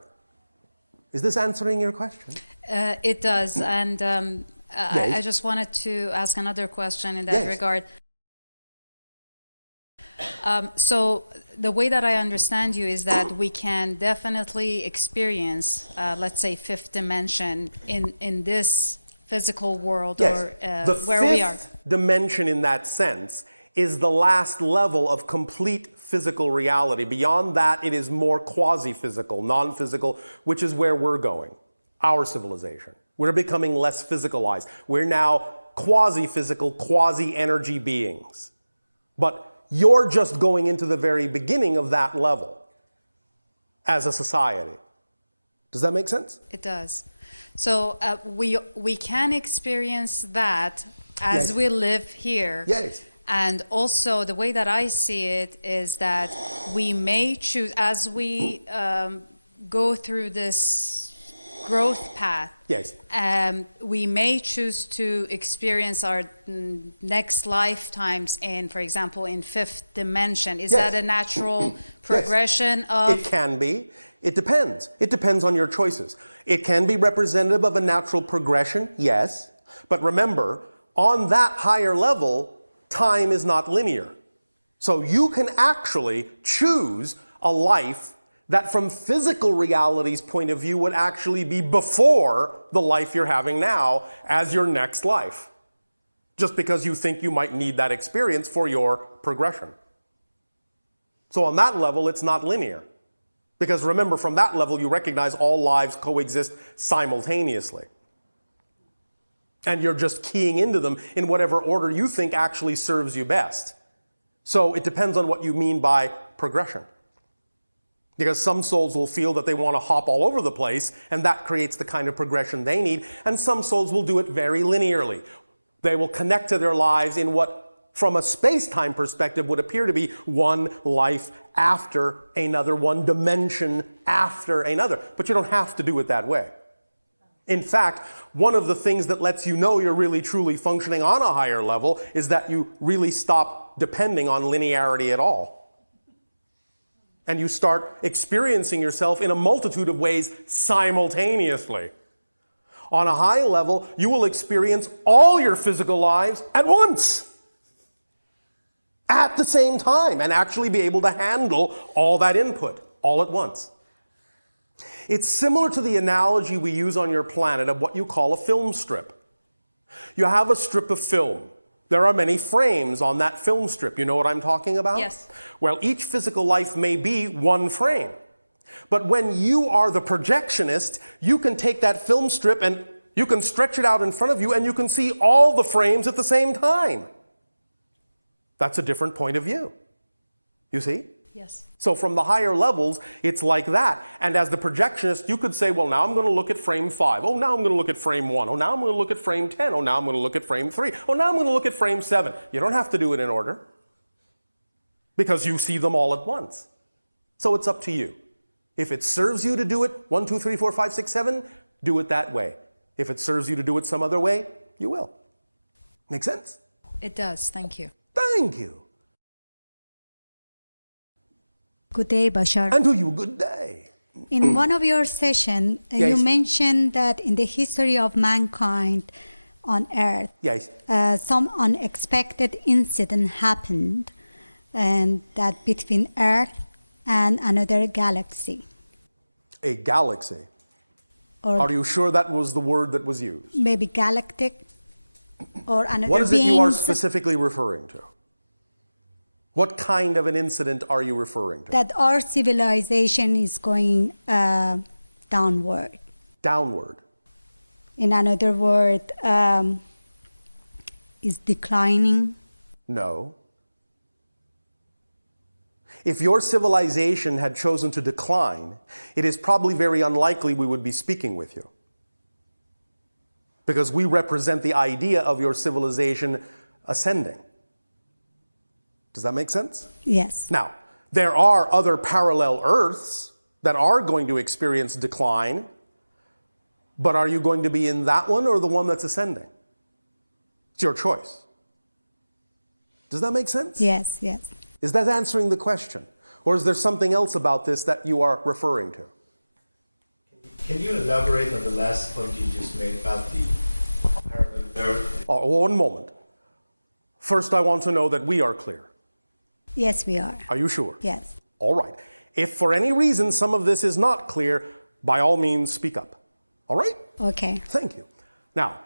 Is this answering your question? It does. And Yes. I just wanted to ask another question in that regard. So the way that I understand you is that we can definitely experience, let's say, fifth dimension in this physical world or where we are. The fifth dimension in that sense is the last level of complete physical reality. Beyond that, it is more quasi-physical, non-physical, which is where we're going, our civilization. We're becoming less physicalized. We're now quasi-physical, quasi-energy beings. But you're just going into the very beginning of that level as a society. Does that make sense? It does. So we can experience that as we live here. Yes. And also the way that I see it is that we may choose, as we go through this growth path, we may choose to experience our next lifetimes in, for example, in fifth dimension. Is that a natural progression of... It can be. It depends. It depends on your choices. It can be representative of a natural progression, yes. But remember, on that higher level, time is not linear. So you can actually choose a life that from physical reality's point of view would actually be before the life you're having now as your next life. Just because you think you might need that experience for your progression. So on that level, it's not linear. Because remember, from that level, you recognize all lives coexist simultaneously. And you're just keying into them in whatever order you think actually serves you best. So it depends on what you mean by progression. Because some souls will feel that they want to hop all over the place, and that creates the kind of progression they need. And some souls will do it very linearly. They will connect to their lives in what, from a space-time perspective, would appear to be one life after another, one dimension after another. But you don't have to do it that way. In fact, one of the things that lets you know you're really truly functioning on a higher level is that you really stop depending on linearity at all. And you start experiencing yourself in a multitude of ways simultaneously. On a high level, you will experience all your physical lives at once, at the same time, and actually be able to handle all that input all at once. It's similar to the analogy we use on your planet of what you call a film strip. You have a strip of film. There are many frames on that film strip. You know what I'm talking about? Yes. Well, each physical life may be one frame. But when you are the projectionist, you can take that film strip and you can stretch it out in front of you and you can see all the frames at the same time. That's a different point of view. You see? Yes. So from the higher levels, it's like that. And as the projectionist, you could say, well, now I'm going to look at frame 5. Oh, now I'm going to look at frame 1. Oh, now I'm going to look at frame 10. Oh, now I'm going to look at frame 3. Oh, now I'm going to look at frame 7. You don't have to do it in order because you see them all at once. So it's up to you. If it serves you to do it 1, 2, 3, 4, 5, 6, 7, do it that way. If it serves you to do it some other way, you will. Make sense? It does. Thank you. Thank you. Good day, Bashar. And to you, good day. In one of your sessions, you mentioned that in the history of mankind on Earth, some unexpected incident happened, and that between Earth and another galaxy. A galaxy? Or are you sure that was the word that was used? Maybe galactic or another What is it you are specifically referring to? What kind of an incident are you referring to? That our civilization is going downward. Downward? In another word, is declining? No. If your civilization had chosen to decline, it is probably very unlikely we would be speaking with you. Because we represent the idea of your civilization ascending. Does that make sense? Yes. Now, there are other parallel Earths that are going to experience decline, but are you going to be in that one or the one that's ascending? It's your choice. Does that make sense? Yes, yes. Is that answering the question? Or is there something else about this that you are referring to? Can you elaborate on the last point you just made about the parallel Earth? One moment. First, I want to know that we are clear. Yes, we are. Are you sure? Yes. All right. If for any reason some of this is not clear, by all means speak up. All right? Okay. Thank you. Now,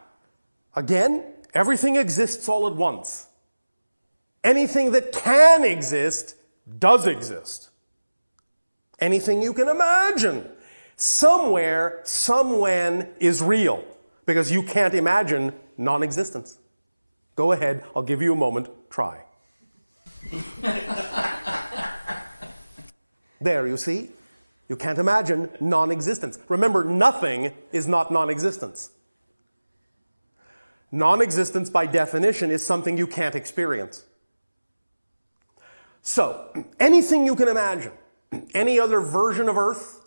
again, everything exists all at once. Anything that can exist does exist. Anything you can imagine, somewhere, somewhen is real, because you can't imagine non-existence. Go ahead, I'll give you a moment, try. There, you see? You can't imagine non-existence. Remember, nothing is not non-existence. Non-existence, by definition, is something you can't experience. So, anything you can imagine, any other version of Earth,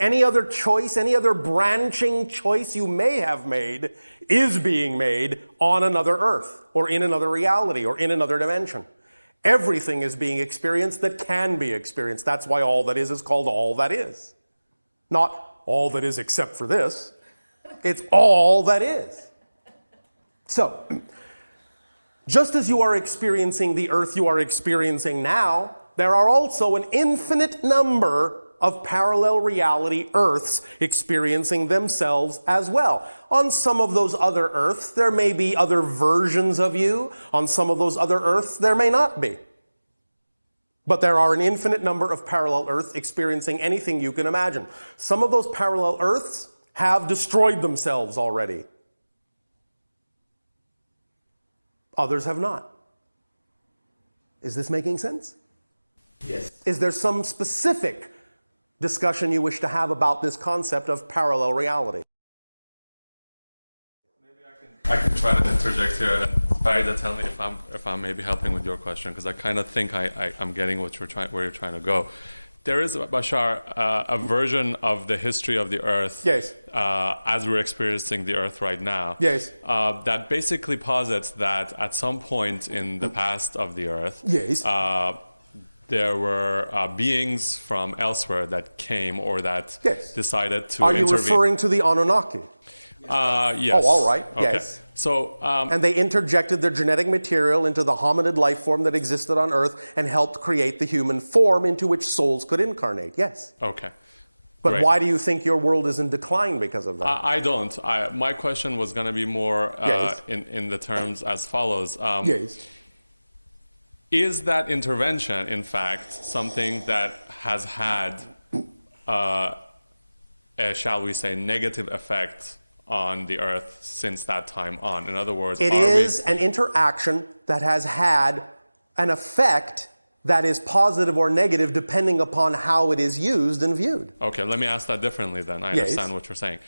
any other choice, any other branching choice you may have made, is being made on another Earth, or in another reality, or in another dimension. Everything is being experienced that can be experienced. That's why all that is called all that is. Not all that is except for this. It's all that is. So, just as you are experiencing the Earth you are experiencing now, there are also an infinite number of parallel reality Earths experiencing themselves as well. On some of those other Earths, there may be other versions of you. On some of those other Earths, there may not be. But there are an infinite number of parallel Earths experiencing anything you can imagine. Some of those parallel Earths have destroyed themselves already. Others have not. Is this making sense? Yes. Is there some specific discussion you wish to have about this concept of parallel reality? I can try to interject here, and Barry, to tell me if I'm maybe helping with your question, because I kind of think I'm getting where you're trying to go. There is, Bashar, a version of the history of the Earth, yes, as we're experiencing the Earth right now, yes, that basically posits that at some point in the past of the Earth, yes, there were beings from elsewhere that came or that yes. decided to intervene. Are you intervene. referring to the Anunnaki? Yes. Oh, all right. Okay. Yes. So, and they interjected their genetic material into the hominid life form that existed on Earth and helped create the human form into which souls could incarnate. Yes. Okay. But Great. why do you think your world is in decline because of that? I don't. My question was going to be more yes. in the terms as follows. Yes. Is that intervention, in fact, something that has had, shall we say, negative effect on the Earth since that time on? In other words, it is an interaction that has had an effect that is positive or negative depending upon how it is used and viewed. Okay, let me ask that differently then. I understand what you're saying.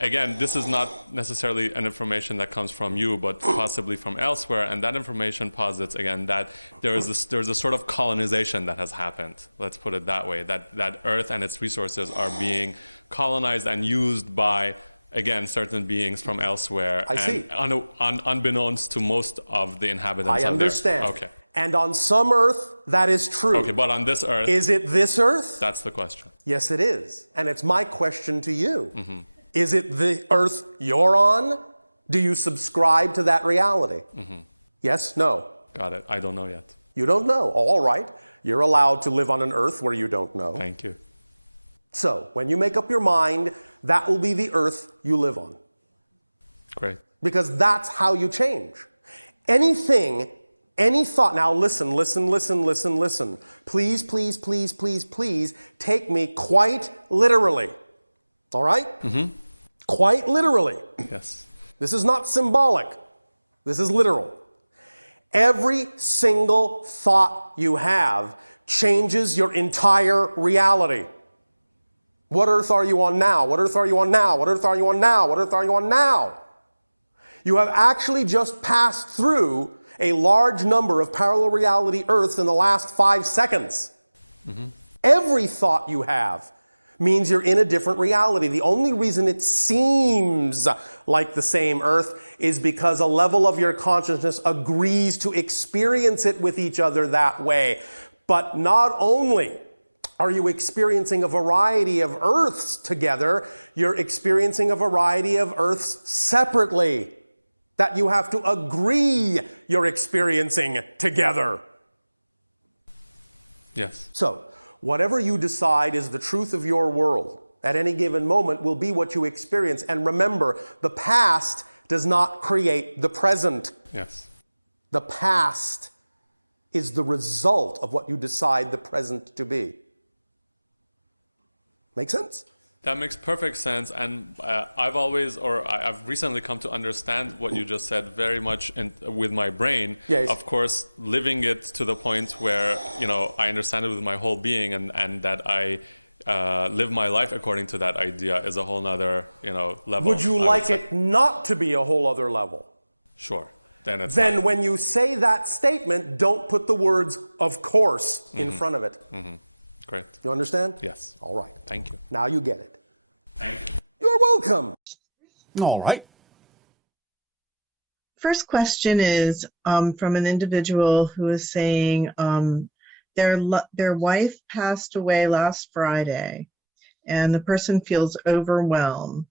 Again, this is not necessarily an information that comes from you, but possibly from elsewhere, and that information posits, again, that there's a sort of colonization that has happened. Let's put it that way, that Earth and its resources are being colonized and used by, again, certain beings from elsewhere. I see. Unbeknownst to most of the inhabitants I of the Earth. understand. Okay. And on some Earth, that is true. Okay, but on this Earth... Is it this Earth? That's the question. Yes, it is. And it's my question to you. Mm-hmm. Is it the Earth you're on? Do you subscribe to that reality? Mm-hmm. Yes, no? Got it. I don't know yet. You don't know. All right. You're allowed to live on an Earth where you don't know. Thank you. So, when you make up your mind, that will be the Earth you live on. Great. Because that's how you change. Anything, any thought, now listen. Please, please, please, please, please take me quite literally. All right? Mm-hmm. Quite literally. Yes. This is not symbolic. This is literal. Every single thought you have changes your entire reality. What Earth are you on now? What Earth are you on now? What Earth are you on now? What Earth are you on now? You have actually just passed through a large number of parallel reality Earths in the last 5 seconds. Mm-hmm. Every thought you have means you're in a different reality. The only reason it seems like the same Earth is because a level of your consciousness agrees to experience it with each other that way. But not only are you experiencing a variety of Earths together? You're experiencing a variety of Earths separately that you have to agree you're experiencing together. Yes. So, whatever you decide is the truth of your world at any given moment will be what you experience. And remember, the past does not create the present. Yes. The past is the result of what you decide the present to be. Make sense? That makes perfect sense, and I've recently come to understand what you just said very much with my brain. Yes. Of course, living it to the point where I understand it with my whole being, and that I live my life according to that idea is a whole nother level. Would you like it not to be a whole other level? Sure. Then when you say that statement, don't put the words "of course" in front of it. Mm-hmm. Great. You understand? Yes. All right. Thank you. Now you get it. Thank you. You're welcome. All right. First question is from an individual who is saying their wife passed away last Friday, and the person feels overwhelmed.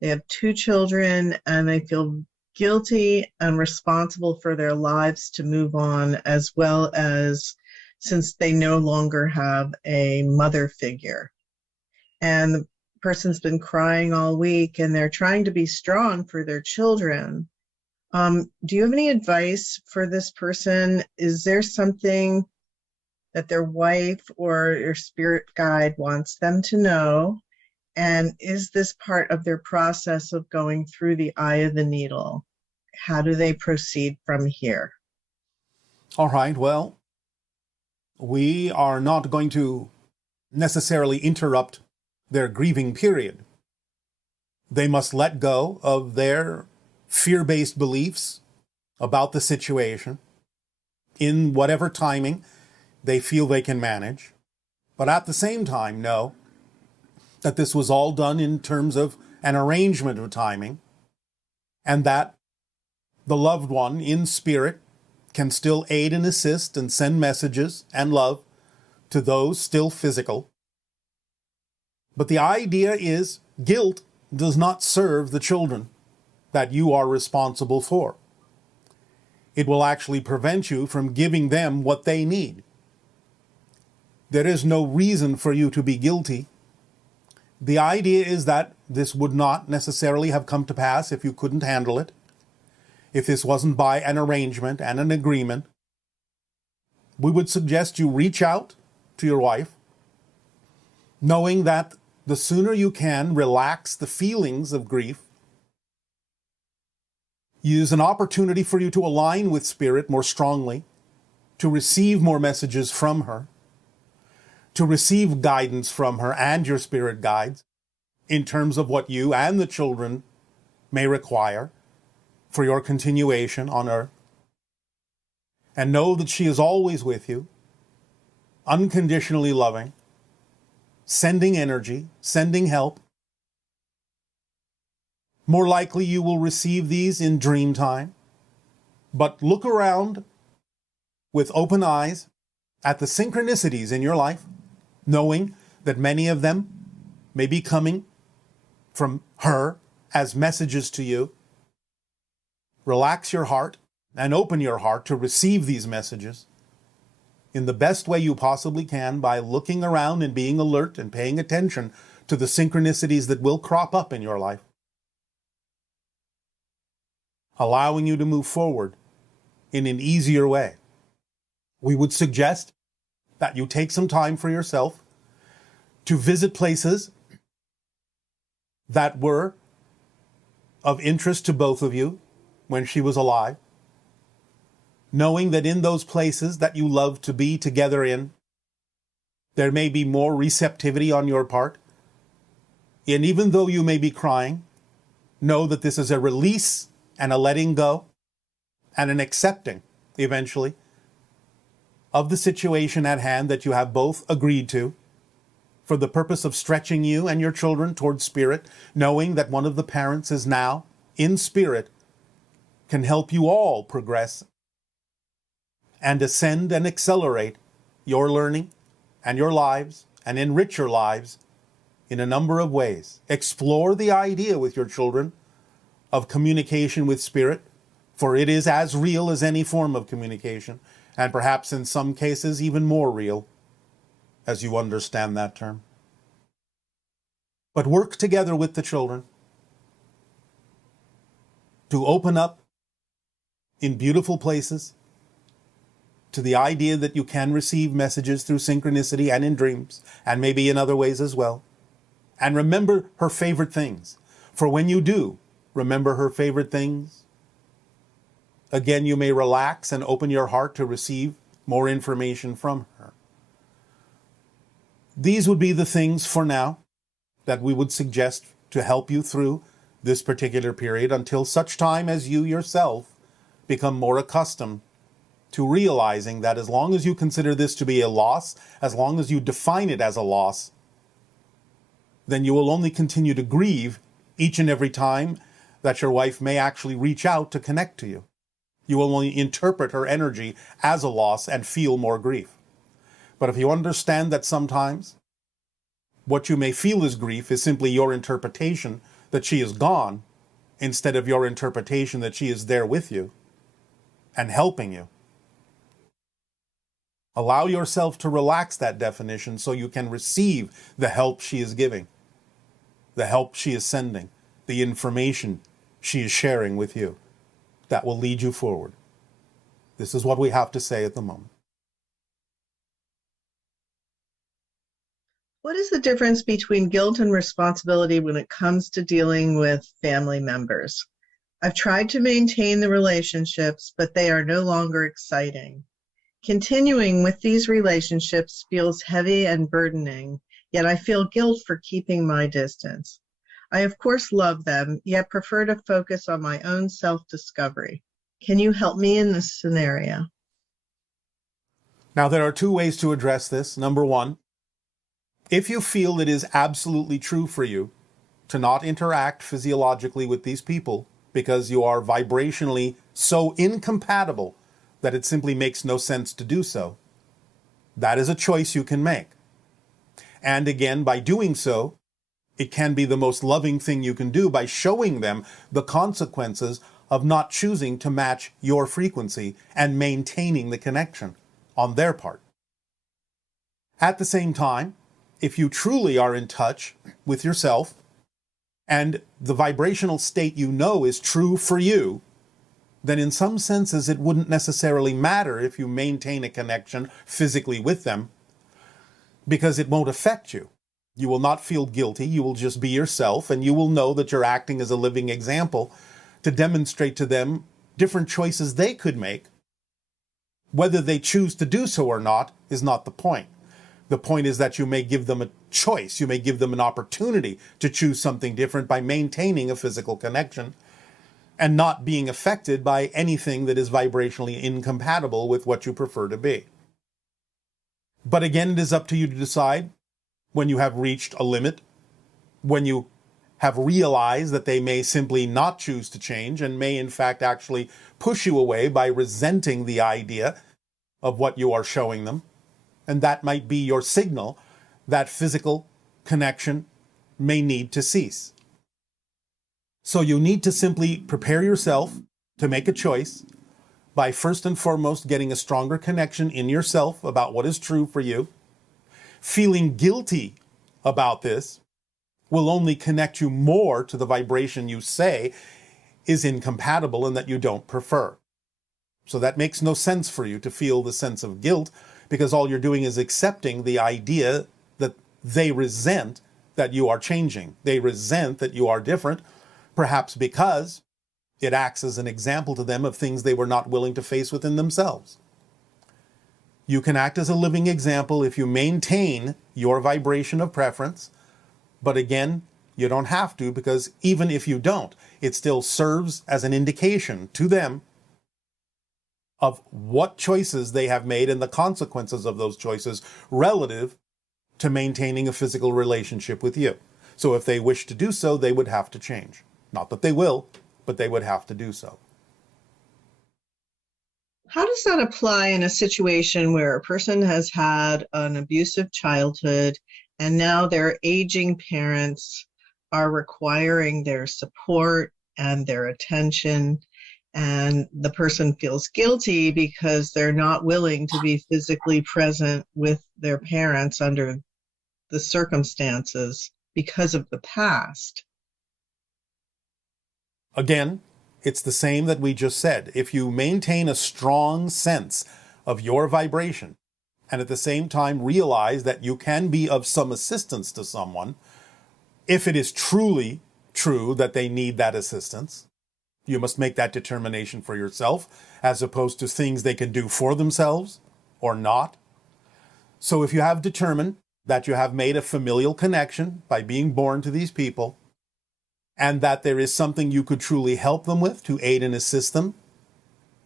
They have 2 children, and they feel guilty and responsible for their lives to move on, as well as since they no longer have a mother figure. And the person's been crying all week, and they're trying to be strong for their children. Do you have any advice for this person? Is there something that their wife or their spirit guide wants them to know? And is this part of their process of going through the eye of the needle? How do they proceed from here? All right, well, we are not going to necessarily interrupt their grieving period. They must let go of their fear-based beliefs about the situation in whatever timing they feel they can manage, but at the same time know that this was all done in terms of an arrangement of timing, and that the loved one in spirit can still aid and assist and send messages and love to those still physical. But the idea is guilt does not serve the children that you are responsible for. It will actually prevent you from giving them what they need. There is no reason for you to be guilty. The idea is that this would not necessarily have come to pass if you couldn't handle it, if this wasn't by an arrangement and an agreement. We would suggest you reach out to your wife, knowing that the sooner you can relax the feelings of grief, use an opportunity for you to align with spirit more strongly, to receive more messages from her, to receive guidance from her and your spirit guides in terms of what you and the children may require for your continuation on earth. And know that she is always with you, unconditionally loving, sending energy, sending help. More likely you will receive these in dream time. But look around with open eyes at the synchronicities in your life, knowing that many of them may be coming from her as messages to you. Relax your heart and open your heart to receive these messages in the best way you possibly can by looking around and being alert and paying attention to the synchronicities that will crop up in your life, allowing you to move forward in an easier way. We would suggest that you take some time for yourself to visit places that were of interest to both of you when she was alive, knowing that in those places that you love to be together in, there may be more receptivity on your part. And even though you may be crying, know that this is a release and a letting go and an accepting, eventually, of the situation at hand that you have both agreed to for the purpose of stretching you and your children towards spirit, knowing that one of the parents is now in spirit, can help you all progress and ascend and accelerate your learning and your lives and enrich your lives in a number of ways. Explore the idea with your children of communication with spirit, for it is as real as any form of communication, and perhaps in some cases even more real, as you understand that term. But work together with the children to open up in beautiful places to the idea that you can receive messages through synchronicity and in dreams, and maybe in other ways as well. And remember her favorite things. For when you do remember her favorite things, again, you may relax and open your heart to receive more information from her. These would be the things for now that we would suggest to help you through this particular period until such time as you yourself become more accustomed to realizing that as long as you consider this to be a loss, as long as you define it as a loss, then you will only continue to grieve each and every time that your wife may actually reach out to connect to you. You will only interpret her energy as a loss and feel more grief. But if you understand that sometimes what you may feel as grief is simply your interpretation that she is gone, instead of your interpretation that she is there with you and helping you. Allow yourself to relax that definition so you can receive the help she is giving, the help she is sending, the information she is sharing with you. That will lead you forward. This is what we have to say at the moment. What is the difference between guilt and responsibility when it comes to dealing with family members? I've tried to maintain the relationships, but they are no longer exciting. Continuing with these relationships feels heavy and burdening, yet I feel guilt for keeping my distance. I of course love them, yet prefer to focus on my own self-discovery. Can you help me in this scenario? Now, there are two ways to address this. Number one, if you feel it is absolutely true for you to not interact physiologically with these people because you are vibrationally so incompatible that it simply makes no sense to do so, that is a choice you can make. And again, by doing so, it can be the most loving thing you can do by showing them the consequences of not choosing to match your frequency and maintaining the connection on their part. At the same time, if you truly are in touch with yourself and the vibrational state you know is true for you, then in some senses it wouldn't necessarily matter if you maintain a connection physically with them, because it won't affect you. You will not feel guilty, you will just be yourself, and you will know that you're acting as a living example to demonstrate to them different choices they could make. Whether they choose to do so or not is not the point. The point is that you may give them a choice, you may give them an opportunity to choose something different by maintaining a physical connection and not being affected by anything that is vibrationally incompatible with what you prefer to be. But again, it is up to you to decide when you have reached a limit, when you have realized that they may simply not choose to change and may in fact actually push you away by resenting the idea of what you are showing them. And that might be your signal that physical connection may need to cease. So you need to simply prepare yourself to make a choice by first and foremost getting a stronger connection in yourself about what is true for you. Feeling guilty about this will only connect you more to the vibration you say is incompatible and that you don't prefer. So that makes no sense for you to feel the sense of guilt, because all you're doing is accepting the idea that they resent that you are changing. They resent that you are different, perhaps because it acts as an example to them of things they were not willing to face within themselves. You can act as a living example if you maintain your vibration of preference, but again, you don't have to, because even if you don't, it still serves as an indication to them of what choices they have made and the consequences of those choices relative to maintaining a physical relationship with you. So if they wish to do so, they would have to change. Not that they will, but they would have to do so. How does that apply in a situation where a person has had an abusive childhood and now their aging parents are requiring their support and their attention, and the person feels guilty because they're not willing to be physically present with their parents under the circumstances because of the past. Again, it's the same that we just said. If you maintain a strong sense of your vibration and at the same time realize that you can be of some assistance to someone, if it is truly true that they need that assistance, you must make that determination for yourself as opposed to things they can do for themselves or not. So if you have determined that you have made a familial connection by being born to these people, and that there is something you could truly help them with to aid and assist them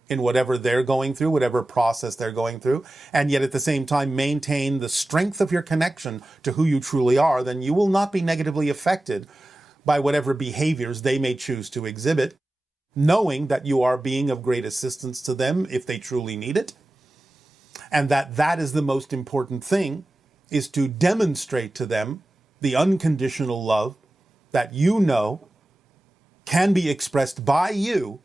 in whatever they're going through, whatever process they're going through, and yet at the same time maintain the strength of your connection to who you truly are, then you will not be negatively affected by whatever behaviors they may choose to exhibit, knowing that you are being of great assistance to them if they truly need it, and that is the most important thing, is to demonstrate to them the unconditional love that you know can be expressed by you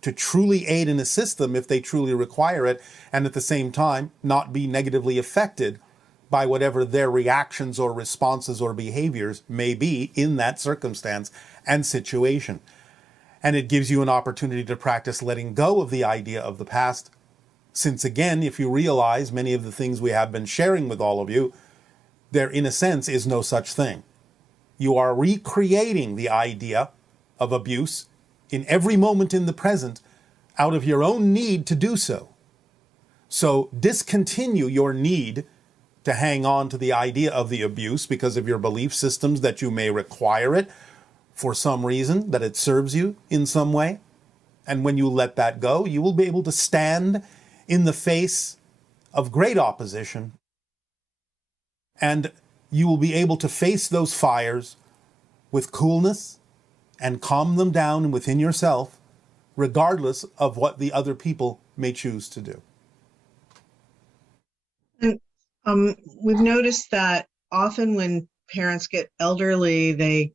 to truly aid and assist them if they truly require it, and at the same time not be negatively affected by whatever their reactions or responses or behaviors may be in that circumstance and situation. And it gives you an opportunity to practice letting go of the idea of the past, since again, if you realize many of the things we have been sharing with all of you, there in a sense is no such thing. You are recreating the idea of abuse in every moment in the present out of your own need to do so. So discontinue your need to hang on to the idea of the abuse because of your belief systems that you may require it for some reason, that it serves you in some way. And when you let that go, you will be able to stand in the face of great opposition, and you will be able to face those fires with coolness and calm them down within yourself, regardless of what the other people may choose to do. We've noticed that often when parents get elderly, they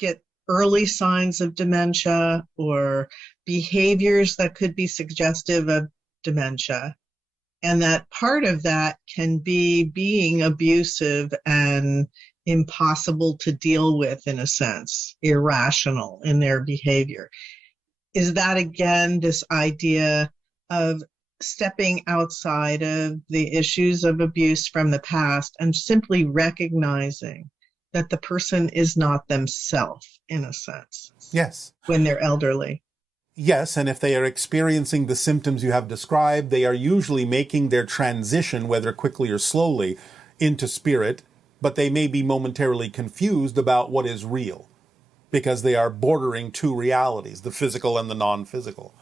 get early signs of dementia or behaviors that could be suggestive of dementia. And that part of that can be being abusive and impossible to deal with, in a sense, irrational in their behavior. Is that again this idea of stepping outside of the issues of abuse from the past and simply recognizing that the person is not themselves, in a sense? Yes. When they're elderly. Yes, and if they are experiencing the symptoms you have described, they are usually making their transition, whether quickly or slowly, into spirit, but they may be momentarily confused about what is real, because they are bordering two realities, the physical and the non-physical.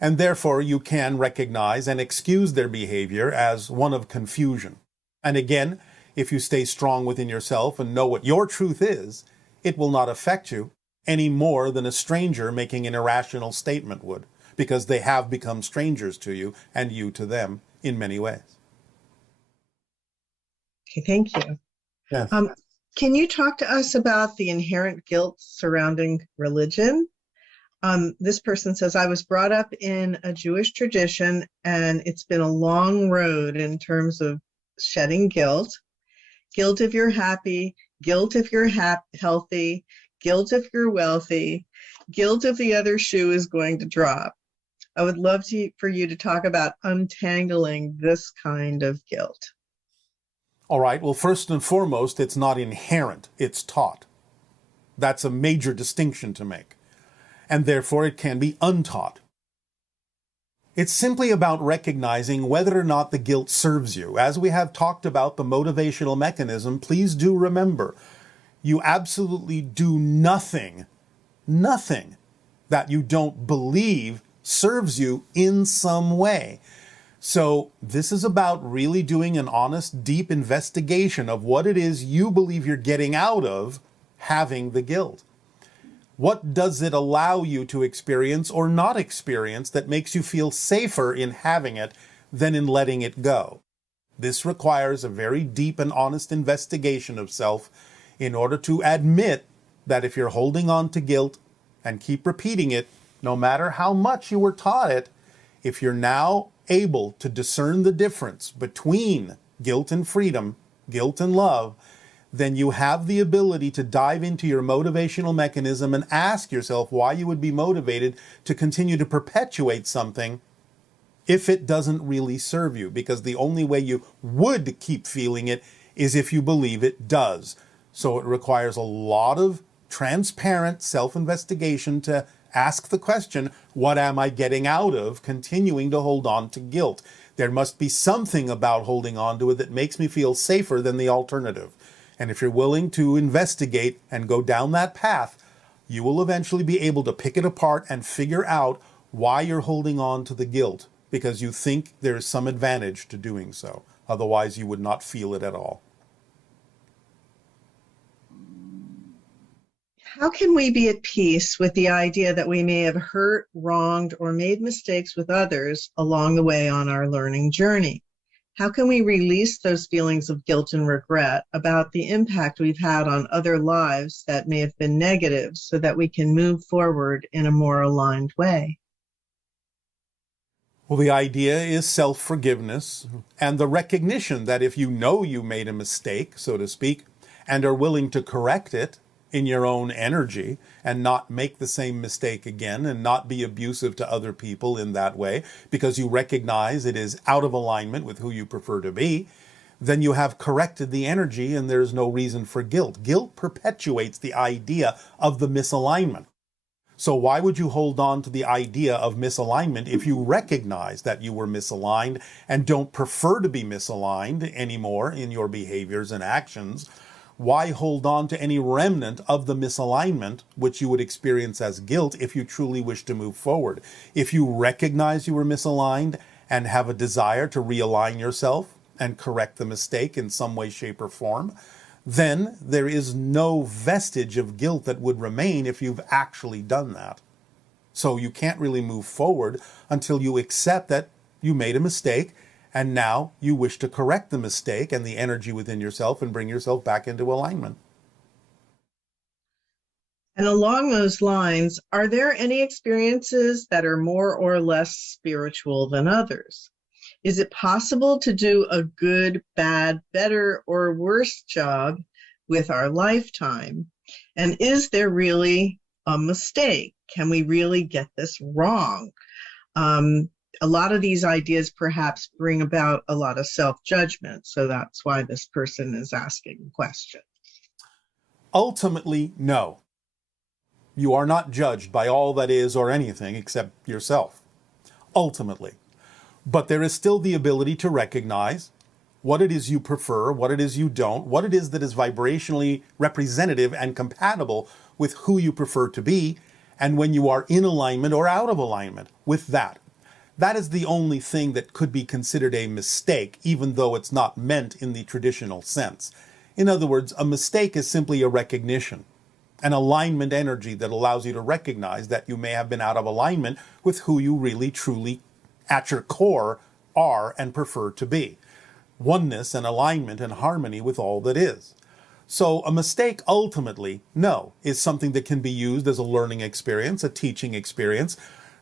And therefore, you can recognize and excuse their behavior as one of confusion. And again, if you stay strong within yourself and know what your truth is, it will not affect you any more than a stranger making an irrational statement would, because they have become strangers to you and you to them in many ways. Okay, thank you. Yes. Can you talk to us about the inherent guilt surrounding religion? This person says, I was brought up in a Jewish tradition, and it's been a long road in terms of shedding guilt. Guilt if you're happy, guilt if you're healthy, guilt if you're wealthy, guilt if the other shoe is going to drop. I would love for you to talk about untangling this kind of guilt. All right. Well, first and foremost, it's not inherent. It's taught. That's a major distinction to make. And therefore, it can be untaught. It's simply about recognizing whether or not the guilt serves you. As we have talked about the motivational mechanism, please do remember, you absolutely do nothing that you don't believe serves you in some way. So this is about really doing an honest, deep investigation of what it is you believe you're getting out of having the guilt. What does it allow you to experience or not experience that makes you feel safer in having it than in letting it go? This requires a very deep and honest investigation of self in order to admit that if you're holding on to guilt and keep repeating it, no matter how much you were taught it, if you're now able to discern the difference between guilt and freedom, guilt and love, then you have the ability to dive into your motivational mechanism and ask yourself why you would be motivated to continue to perpetuate something if it doesn't really serve you. Because the only way you would keep feeling it is if you believe it does. So it requires a lot of transparent self-investigation to ask the question, what am I getting out of continuing to hold on to guilt? There must be something about holding on to it that makes me feel safer than the alternative. And if you're willing to investigate and go down that path, you will eventually be able to pick it apart and figure out why you're holding on to the guilt, because you think there's some advantage to doing so. Otherwise, you would not feel it at all. How can we be at peace with the idea that we may have hurt, wronged, or made mistakes with others along the way on our learning journey? How can we release those feelings of guilt and regret about the impact we've had on other lives that may have been negative so that we can move forward in a more aligned way? Well, the idea is self-forgiveness and the recognition that if you know you made a mistake, so to speak, and are willing to correct it in your own energy and not make the same mistake again and not be abusive to other people in that way because you recognize it is out of alignment with who you prefer to be, then you have corrected the energy and there's no reason for guilt. Guilt perpetuates the idea of the misalignment. So why would you hold on to the idea of misalignment if you recognize that you were misaligned and don't prefer to be misaligned anymore in your behaviors and actions? Why hold on to any remnant of the misalignment, which you would experience as guilt if you truly wish to move forward? If you recognize you were misaligned and have a desire to realign yourself and correct the mistake in some way, shape, or form, then there is no vestige of guilt that would remain if you've actually done that. So you can't really move forward until you accept that you made a mistake and now you wish to correct the mistake and the energy within yourself and bring yourself back into alignment. And along those lines, are there any experiences that are more or less spiritual than others? Is it possible to do a good, bad, better, or worse job with our lifetime? And is there really a mistake? Can we really get this wrong? A lot of these ideas perhaps bring about a lot of self-judgment, so that's why this person is asking the question. Ultimately, no. You are not judged by all that is or anything except yourself. Ultimately. But there is still the ability to recognize what it is you prefer, what it is you don't, what it is that is vibrationally representative and compatible with who you prefer to be, and when you are in alignment or out of alignment with that. That is the only thing that could be considered a mistake, even though it's not meant in the traditional sense. In other words, a mistake is simply a recognition, an alignment energy that allows you to recognize that you may have been out of alignment with who you really, truly, at your core, are and prefer to be. Oneness and alignment and harmony with all that is. So a mistake, ultimately, no, is something that can be used as a learning experience, a teaching experience,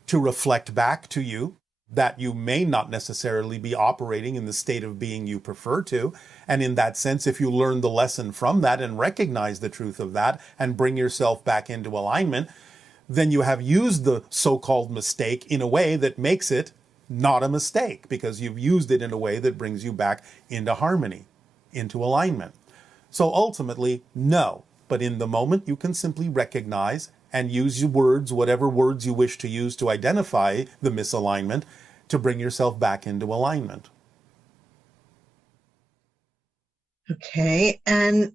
to reflect back to you that you may not necessarily be operating in the state of being you prefer to. And in that sense, if you learn the lesson from that and recognize the truth of that and bring yourself back into alignment, then you have used the so-called mistake in a way that makes it not a mistake, because you've used it in a way that brings you back into harmony, into alignment. So ultimately, no. But in the moment, you can simply recognize and use your words, whatever words you wish to use to identify the misalignment, to bring yourself back into alignment. Okay, and